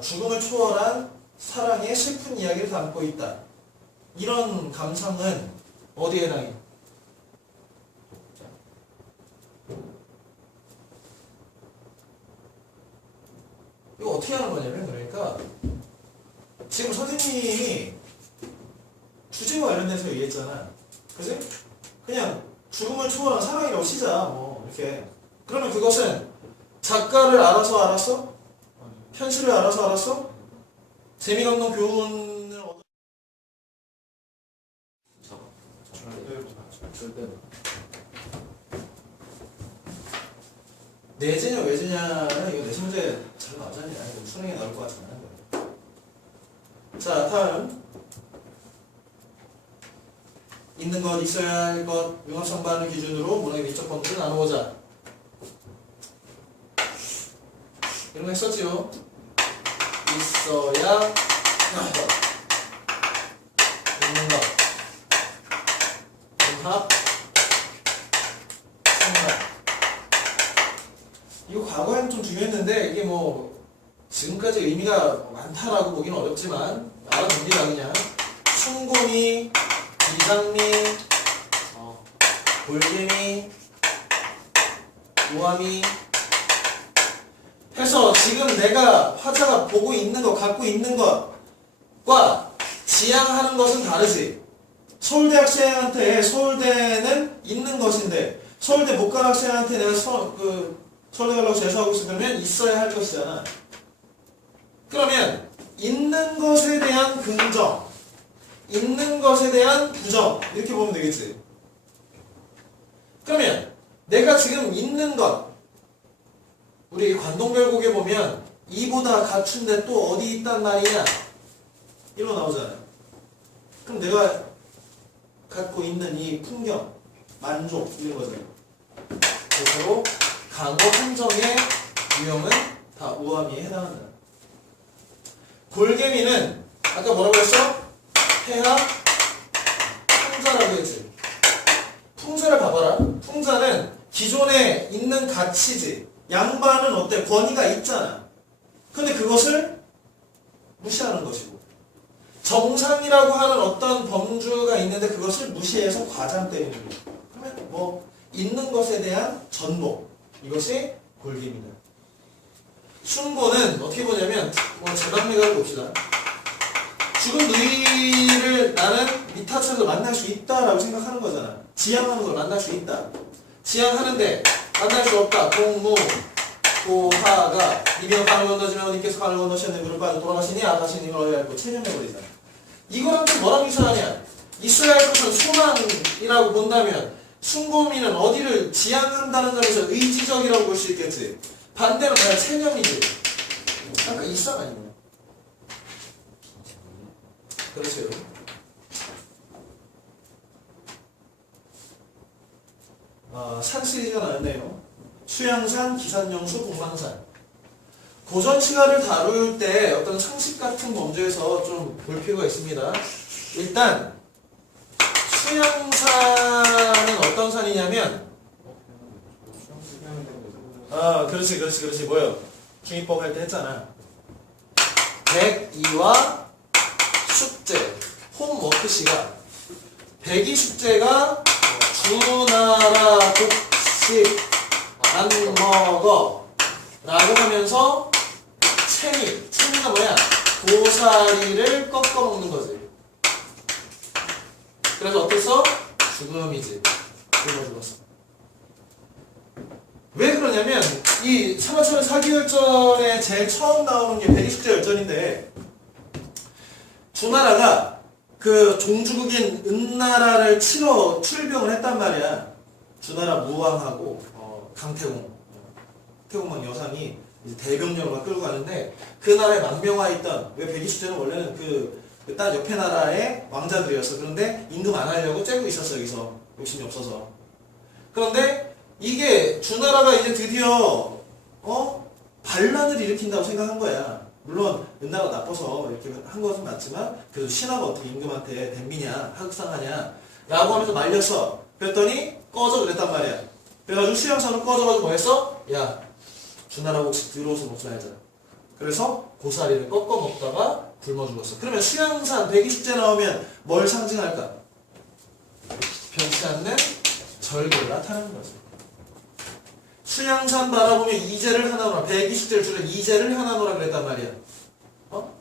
죽음을 초월한 사랑의 슬픈 이야기를 담고 있다. 이런 감상은 어디에 해당해? 이거 어떻게 하는 거냐면 그러니까 지금 선생님이 주제와 관련돼서 얘기했잖아. 그지? 그냥 죽음을 초월한 사랑이라고 치자. 뭐 이렇게. 그러면 그것은 작가를 알아서 현실을 알아서 재미가 없는 교훈을 얻어. 절대로. 내재냐 외재냐는 이거 내신 문제 잘 나오잖아. 이거 수능에 나올 것 같잖아. 자, 다음 있는 것, 있어야 할 것, 융합상반을 기준으로 문학의 미적 범주를 나누고자. 이런 거 했었지요. 있어야 할 것, 있는 것, 융합, 상반. 이거 과거에는 좀 중요했는데 이게 뭐 지금까지 의미가 많다라고 보기는 어렵지만 알아둡니다. 그냥 춘곤이, 이장미, 골개미, 우아미 해서 지금 내가 화자가 보고 있는 것, 갖고 있는 것과 지향하는 것은 다르지. 서울대 학생한테 서울대는 있는 것인데 서울대 못 간 학생한테 내가 서울대 가려고 재수하고 있으면 있어야 할 것이잖아. 그러면 있는 것에 대한 긍정, 있는 것에 대한 부정 이렇게 보면 되겠지. 그러면 내가 지금 있는 것, 우리 관동별곡에 보면 이보다 갖춘데 또 어디 있단 말이냐 이로 나오잖아요. 그럼 내가 갖고 있는 이 풍경, 만족 이런 거잖아요. 그리고 강어 함정의 유형은 다 우아미에 해당한다. 골개미는 아까 뭐라고 했어? 해학 풍자라고 했지. 풍자를 봐봐라. 풍자는 기존에 있는 가치지. 양반은 어때? 권위가 있잖아. 근데 그것을 무시하는 것이고 정상이라고 하는 어떤 범주가 있는데 그것을 무시해서 과장 때리는 거예요. 그러면 뭐 있는 것에 대한 전복, 이것이 골개미다. 춘보는 어떻게 보냐면 뭐 제방미가를 봅시다. 죽은 누이를 나는 미타천에서 만날 수 있다라고 생각하는 거잖아. 지향하는 걸 만날 수 있다. 지향하는데 만날 수 없다. 공무 고하가 이병 강을 건너지면 님께서 강을 건너셨는데 물을 빠져 돌아가시니 아가시님을 어여할고 체념해버리잖아. 이거랑 좀 뭐랑 유사하냐? 있어야 할 것은 소망이라고 본다면 순고미는 어디를 지향한다는 점에서 의지적이라고 볼 수 있겠지. 반대로 뭐야? 체념이지. 약간 일상 아니냐? 그렇죠. 산 시리즈가 나왔네요. 수양산, 기산영수, 공방산. 고전 시가를 다룰 때 어떤 상식 같은 범주에서 좀 볼 필요가 있습니다. 일단 수양산은 어떤 산이냐면 그렇지 뭐요? 중위법 할 때 했잖아. 백이와 숙제 홈워크 시간. 백이 숙제가 주나라 곡식 안 먹어 라고 하면서 채미가 뭐야? 고사리를 꺾어 먹는 거지. 그래서 어땠어? 죽음이지. 굶어 죽었어. 왜 그러냐면 이 사마천의 사기열전에 제일 처음 나오는 게 백이숙제 열전인데 주나라가 그 종주국인 은나라를 치러 출병을 했단 말이야. 주나라 무왕하고 강태공, 태공왕 여상이 이제 대병력을 막 끌고 가는데 그 나라에 망명화 있던, 왜 백이숙제는 원래는 그 딴 옆에 나라의 왕자들이었어. 그런데 임금 안 하려고 째고 있었어. 여기서 욕심이 없어서. 그런데 이게 주나라가 이제 드디어 반란을 일으킨다고 생각한 거야. 물론 은나라가 나빠서 이렇게 한 것은 맞지만 그래도 신하가 어떻게 임금한테 덤비냐 하극상하냐 라고 하면서 말렸어. 그랬더니 꺼져 그랬단 말이야. 그래가지고 수양산은 꺼져가지고 뭐 했어? 야 준하라고 혹시 들어오서 먹자 하잖아. 그래서 고사리를 꺾어 먹다가 굶어 죽었어. 그러면 수양산 120제 나오면 뭘 상징할까? 변치 않는 절개를 나타내는 거지. 수양산 바라보면 2제를 하나 놓아. 120제를 줄여 2제를 하나 놓으라 그랬단 말이야. 어?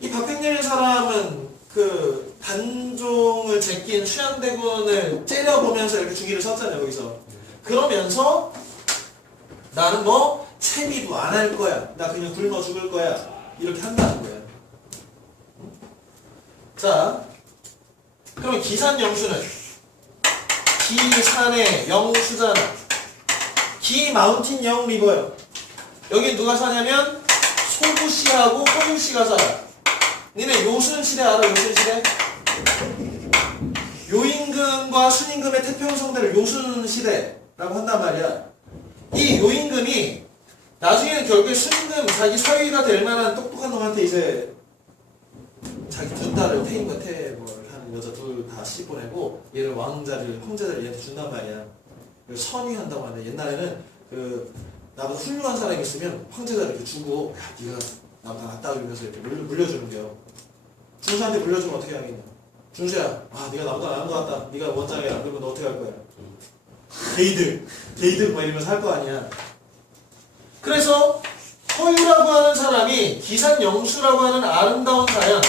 이 박백렬이라는 사람은 그 단종을 제낀 수양대군을 째려보면서 이렇게 주기를 썼잖아요, 여기서. 그러면서 나는 뭐 채비도 안 할 거야. 나 그냥 굶어 죽을 거야. 이렇게 한다는 거야. 자, 그럼 기산영수는 기산의 영수잖아. 기 마운틴 영 리버요. 여기 누가 사냐면 소부시하고 호주시가 살아. 니네 요순시대 알아? 요순시대? 요임금과 순임금의 태평성대를 요순시대라고 한단 말이야. 이 요임금이 나중에는 결국에 순임금 자기 사위가 될 만한 똑똑한 놈한테 이제 자기 두 딸을 태임과 태뭘 하는 여자 둘 다 시보내고 얘를 왕자를 황제자를 얘한테 준단 말이야. 선위한다고 하는데 옛날에는 그 나보다 훌륭한 사람이 있으면 황제자를 이렇게 주고 야 네가 나보다 낫다 그러면서 이렇게 물려주는 거요. 준수한테 물려주면 어떻게 하겠냐. 준수야, 아 네가 나보다 나은 것 같다. 네가 원장이야. 그러면 너 어떻게 할 거야? 게이득 뭐 이러면서 할 거 아니야. 그래서 허유라고 하는 사람이 기산영수라고 하는 아름다운 자연,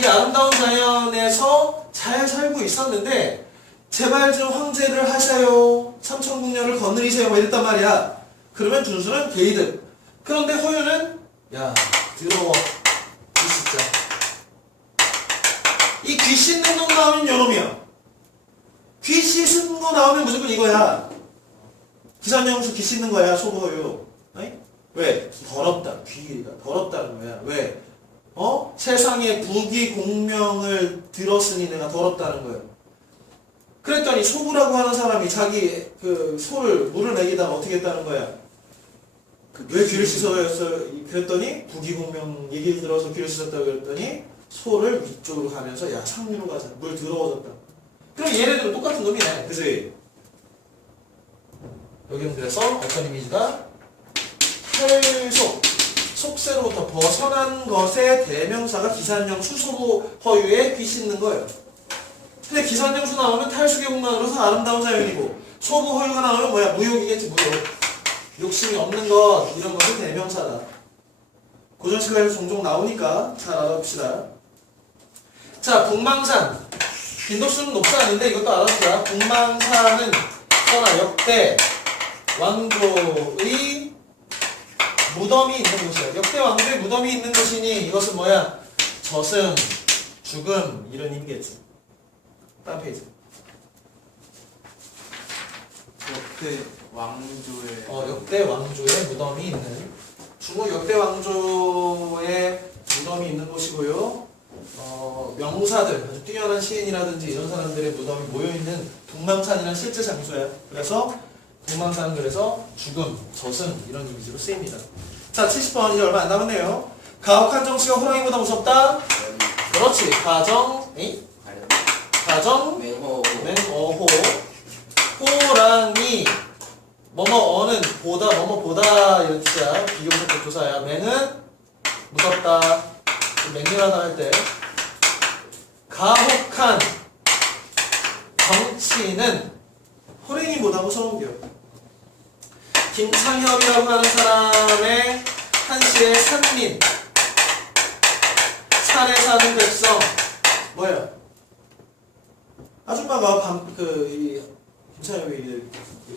이 아름다운 자연에서 잘 살고 있었는데 제발 좀 황제를 하셔요. 삼천국녀를 거느리세요. 뭐 이랬단 말이야. 그러면 준수는 게이득. 그런데 허유는 야 더러워 귀 씻자. 이 귀 씻는 놈 나오면 요놈이야. 귀 씻은 거 나오면 무조건 이거야. 기산영수 귀 씻는 거야. 소보유. 왜? 더럽다. 귀가 더럽다는 거야. 왜? 세상에 부귀 공명을 들었으니 내가 더럽다는 거야. 그랬더니 소부라고 하는 사람이 자기 그 소를 물을 먹이다가 어떻게 했다는 거야? 왜 귀를 씻어야 했어? 그랬더니 부귀공명 얘기를 들어서 귀를 씻었다고 그랬더니 소를 위쪽으로 가면서 야 상류로 가자. 물 더러워졌다. 그럼 얘네들은 똑같은 놈이네. 그치? 여기는 그래서 어떤 이미지가 탈속, 속세로부터 벗어난 것의 대명사가 기산영수 소부 허유에 귀 씻는 거예요. 근데 기산영수 나오면 탈수의 공간으로서 아름다운 자연이고 소부 허유가 나오면 뭐야? 무욕이겠지. 무욕. 욕심이 없는 것 이런 것이 대명사다. 고전시가에서 종종 나오니까 잘 알아봅시다. 자, 북망산. 빈도수는 높지 않은데 이것도 알아보자. 북망산은 써라 역대 왕조의 무덤이 있는 곳이야. 역대 왕조의 무덤이 있는 곳이니 이것은 뭐야? 저승, 죽음 이런 의미겠지. 다음 페이지. 역대 왕조의 역대 왕조의 무덤이 있는 중국 역대 왕조의 무덤이 있는 곳이고요. 명사들, 아주 뛰어난 시인이라든지 이런 사람들의 무덤이 모여있는 북망산이라는 실제 장소야. 그래서 북망산은 그래서 죽음, 저승 이런 이미지로 쓰입니다. 자, 70번 이제 얼마 안 남았네요. 가혹한 정치가 호랑이보다 무섭다? 그렇지. 가정, 맹어호. 호랑이, 뭐뭐어는 보다, 뭐뭐보다 이런 뜻이야. 비교적 조사야. 맹은 무섭다. 맹렬하다 할 때. 가혹한 정치는 호랭이보다 무서운 겨. 김창협이라고 하는 사람의 한시의 산민, 산에 사는 백성, 뭐야? 아줌마가 김창협이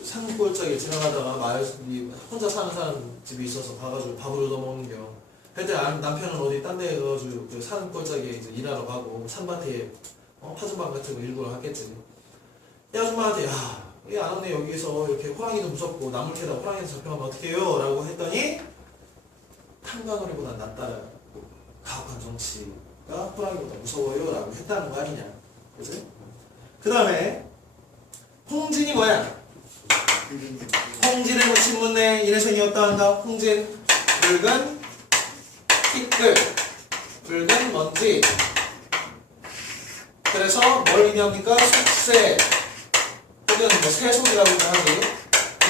산골짜기 지나가다가 혼자 사는 사람 집이 있어서 가가지고 밥을 얻어먹는 겨. 그때 남편은 어디 딴 데 가가지고 그 산골짜기에 이제 일하러 가고 산밭에 파전밥 같은 거 일부러 갔겠지. 이 아줌마한테 이 아는데 여기서 이렇게 호랑이도 무섭고 나물 캐다 호랑이도 잡혀가면 어떡해요? 라고 했더니 탄광거리보다 낫다. 가혹한 정치가 호랑이보다 무서워요? 라고 했다는 거 아니냐. 그치? 그 다음에 홍진이 뭐야? 홍진의 무친문내 인해성이었다 한다. 홍진 붉은 티끌 붉은 먼지 그래서 뭘 의미합니까? 속세 혹은 뭐 세속이라고도 하지.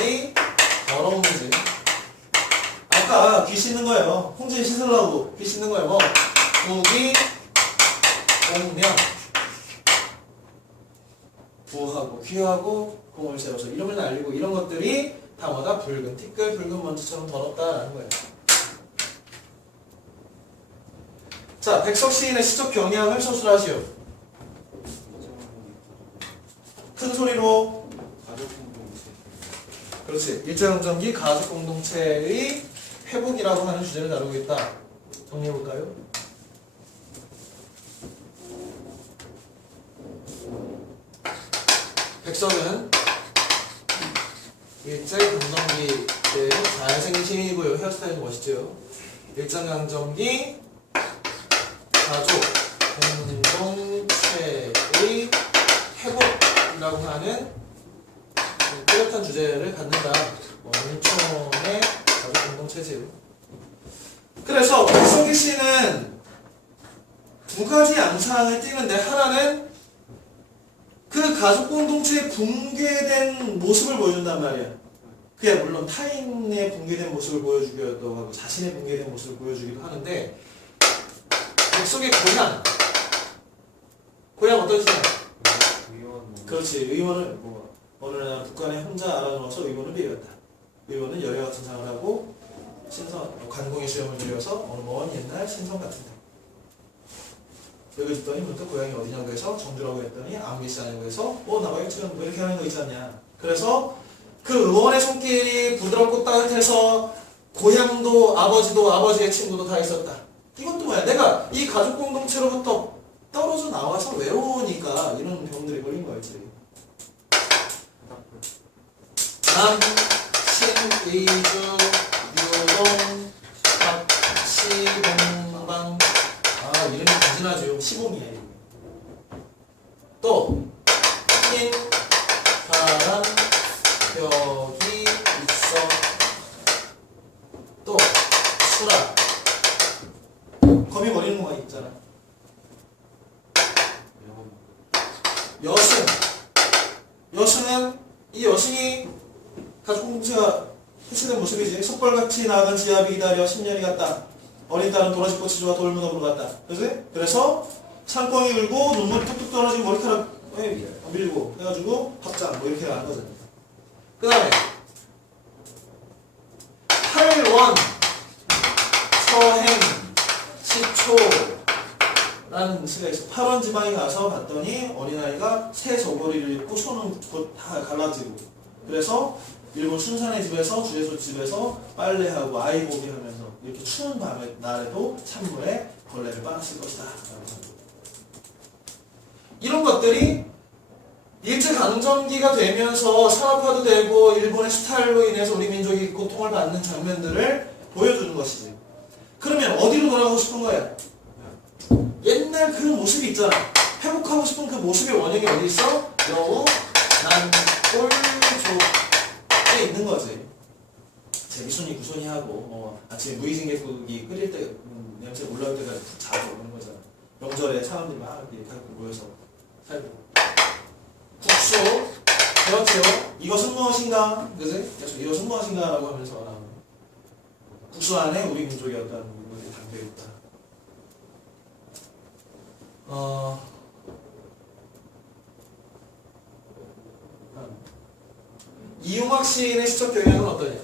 이 더러운 거지. 아까 귀 씻는 거예요. 홍진이 씻으려고 귀 씻는 거예요. 뭐 부기, 공명, 부하고 귀하고 공을 세워서 이름을 날리고 이런 것들이 다 뭐다? 붉은 티끌, 붉은 먼지처럼 더럽다라는 거예요. 자, 백석 시인의 시적 경향을 서술하시오. 큰 소리로. 가족 공동체. 그렇지. 일제강점기 가족 공동체의 회복이라고 하는 주제를 다루고 있다. 정리해볼까요? 백석은 일제강점기 때 잘생긴 시인이고요. 헤어스타일도 멋있죠. 일제강점기 가족 공동체의 회복이라고 하는 뚜렷한 주제를 갖는다. 농촌의 가족 공동체지. 그래서 백석기 씨는 두 가지 양상을 띠는데 하나는 그 가족 공동체의 붕괴된 모습을 보여준단 말이야. 그게 물론 타인의 붕괴된 모습을 보여주기도 하고 자신의 붕괴된 모습을 보여주기도 하는데 백석의 고향 어떤 시냐? 그렇지. 의원을 어느 날 북한에 혼자 알아놓아서 의원을 배웠다. 의원은 열애 같은 상을 하고 신선 관공의 수염을 들여서 어느 먼 옛날 신선 같은 데 여기 줬더니 문득 고향이 어디냐고 해서 정주라고 했더니 암기시 아니고 해서 나가 지금 뭐 이렇게 하는 거 있지 않냐. 그래서 그 의원의 손길이 부드럽고 따뜻해서 고향도 아버지도 아버지의 친구도 다 있었다. 이것도 뭐야? 내가 이 가족 공동체로부터 떨어져 나와서 외로우니까 이런 병들이 걸린 거였지. 남, 신, 의주, 유동, 합치, 동방. 이름이 간지나죠. 시범이에요. 또 흰, 파란, 벽이 있어. 또 수라. 거미 버리는 거가 있잖아. 여승은 이 여승이 가족 공동체가 해체된 모습이지. 속벌같이 나간 지압이 기다려 10년이 갔다. 어린 딸은 도라지꽃이 좋아 돌무덤으로 갔다. 그지? 그래서 산광이 울고 눈물이 뚝뚝 떨어지고 머리카락 밀고 해가지고 합장 뭐 이렇게 가는 거잖아. 그 다음에 8원 서행 시초라는 시가 있어. 8원 지방에 가서 봤더니 어린아이가 새 저고리를 입고 손은 곧 다 갈라지고 그래서 일본 순산의 집에서 주에소 집에서 빨래하고 아이보기 하면서 이렇게 추운 밤에 날에도 찬물에 걸레를 빨았을 것이다. 이런 것들이 일제강점기가 되면서 산업화도 되고 일본의 수탈로 인해서 우리 민족이 고통을 받는 장면들을 보여주는 것이지. 그러면 어디로 돌아가고 싶은 거야? 옛날 그 모습이 있잖아. 회복하고 싶은 그 모습의 원형이 어디 있어? 여우, 난, 꼴, 조 있는 거지. 제비순이 구순이 하고 아침에 무의징객국이 끓일 때 냄새 올라올 때까지 푹 자고 그런 거잖아. 명절에 사람들이 막 이렇게 모여서 살고. 국수 배웠죠? 이것은 무엇인가? 그지? 계속 이것은 무엇인가? 라고 하면서 나오는 국수 안에 우리 민족의 어떤 부분이 담겨 있다. 이용학 시인의 시적 경향은 어떠냐?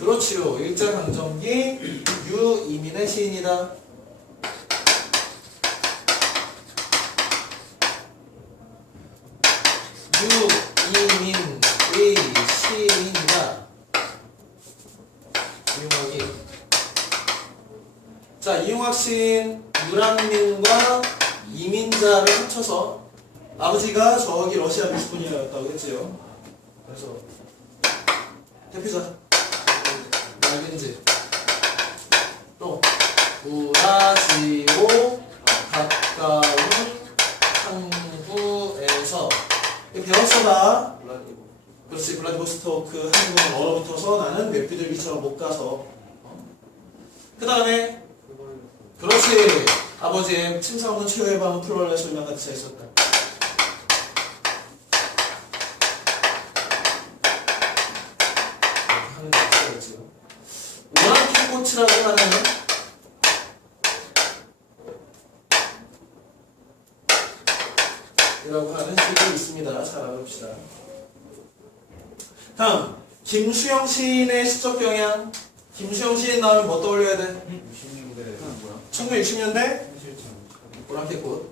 그렇지요. 일제강점기 유이민의 시인이다. 유이민의 시인이다. 이용학이. 자, 이용학 시인 유랑민과 이민자를 합쳐서 아버지가 저기 러시아 미스군이었다고 했지요. 그래서 대표자 맑은지 또 우라지오 가까운 항구에서 배웠어다. 그렇지. 블라디보스토크 항구는 얼어붙어서 나는 맵비들기처럼 못 가서 그 다음에 그렇지. 아버지의 침사 없는 최후의 밤은 풀벌레 소리만 같이 차 있었다. 이렇게 하는 게 있어야지요. 오랑캐꽃이라고 하는 이라고 하는 시도 있습니다. 잘 알아봅시다. 다음 김수영 시인의 시적 경향. 김수영 시인 나오면 뭐 떠올려야 돼? 60년대 그건 뭐야? 1960년대 현실처럼 오랑캐꽃.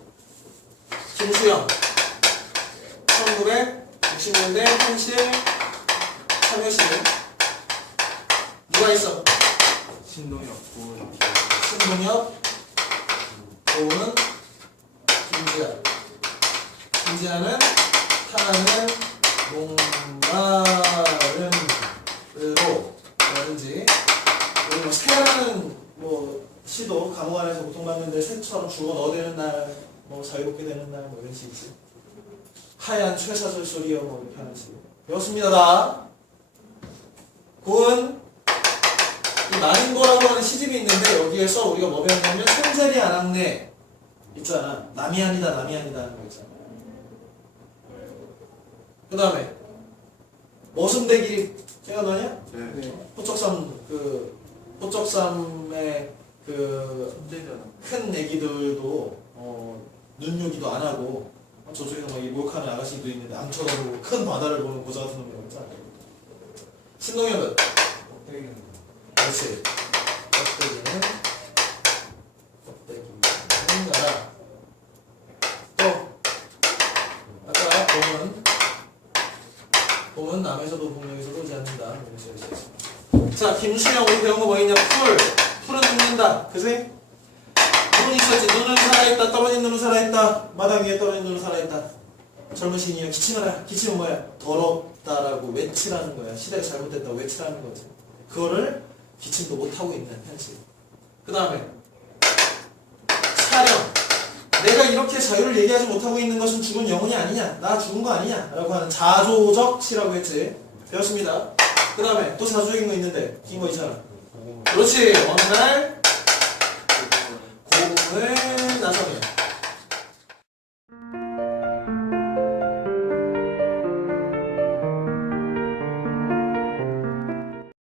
김수영 1960년대 현실 참여시. 누가 있어? 신동엽 고은 신동엽, 고은, 김지아. 김지아는 하나는 목마름으로 라든지 그리고 뭐 새라는 뭐 시도 감옥 안에서 고통받는데 새처럼 죽어 너되는 날, 뭐 자유롭게 되는 날, 뭐 이런 시 있지. 하얀 쇠사슬 소리여 뭐 이렇게 하는 시 배웠습니다. 다. 고은 이 마린고라고 하는 시집이 있는데 여기에서 우리가 뭐 배웠냐면 손자리 안악내 있잖아. 남이 아니다 남이 아니다 하는 거 있잖아. 그 다음에 머슴대길이 생각나냐? 네. 포쩍삼의 그 손대잖아. 큰 애기들도 눈요기도 안 하고 저쪽에서 막 이 목욕하는 아가씨도 있는데 안 쳐다보고 큰 바다를 보는 고자 같은 놈이 있잖아. 신동엽은 그렇지. 껍데기는 가라. 또 아까 봄은 남에서도 북녘에서도 오지 않는다. 자, 김수영 우리 배운 거 뭐 있냐? 풀은 죽는다. 그지? 눈은 있었지. 눈은 살아있다. 떨어진 눈은 살아있다. 마당 위에 떨어진 눈은 살아있다. 젊은 시인이야. 기침하라. 기침은 뭐야? 더럽다라고 외치라는 거야. 시대가 잘못됐다고 외치라는 거지. 그거를 기침도 못하고 있는 현실. 그 다음에 촬영. 내가 이렇게 자유를 얘기하지 못하고 있는 것은 죽은 영혼이 아니냐, 나 죽은 거 아니냐 라고 하는 자조적 시라고 했지. 배웠습니다. 그 다음에 또 자조적인 거 있는데 긴 거 있잖아. 그렇지. 어느 날 고음을 나서면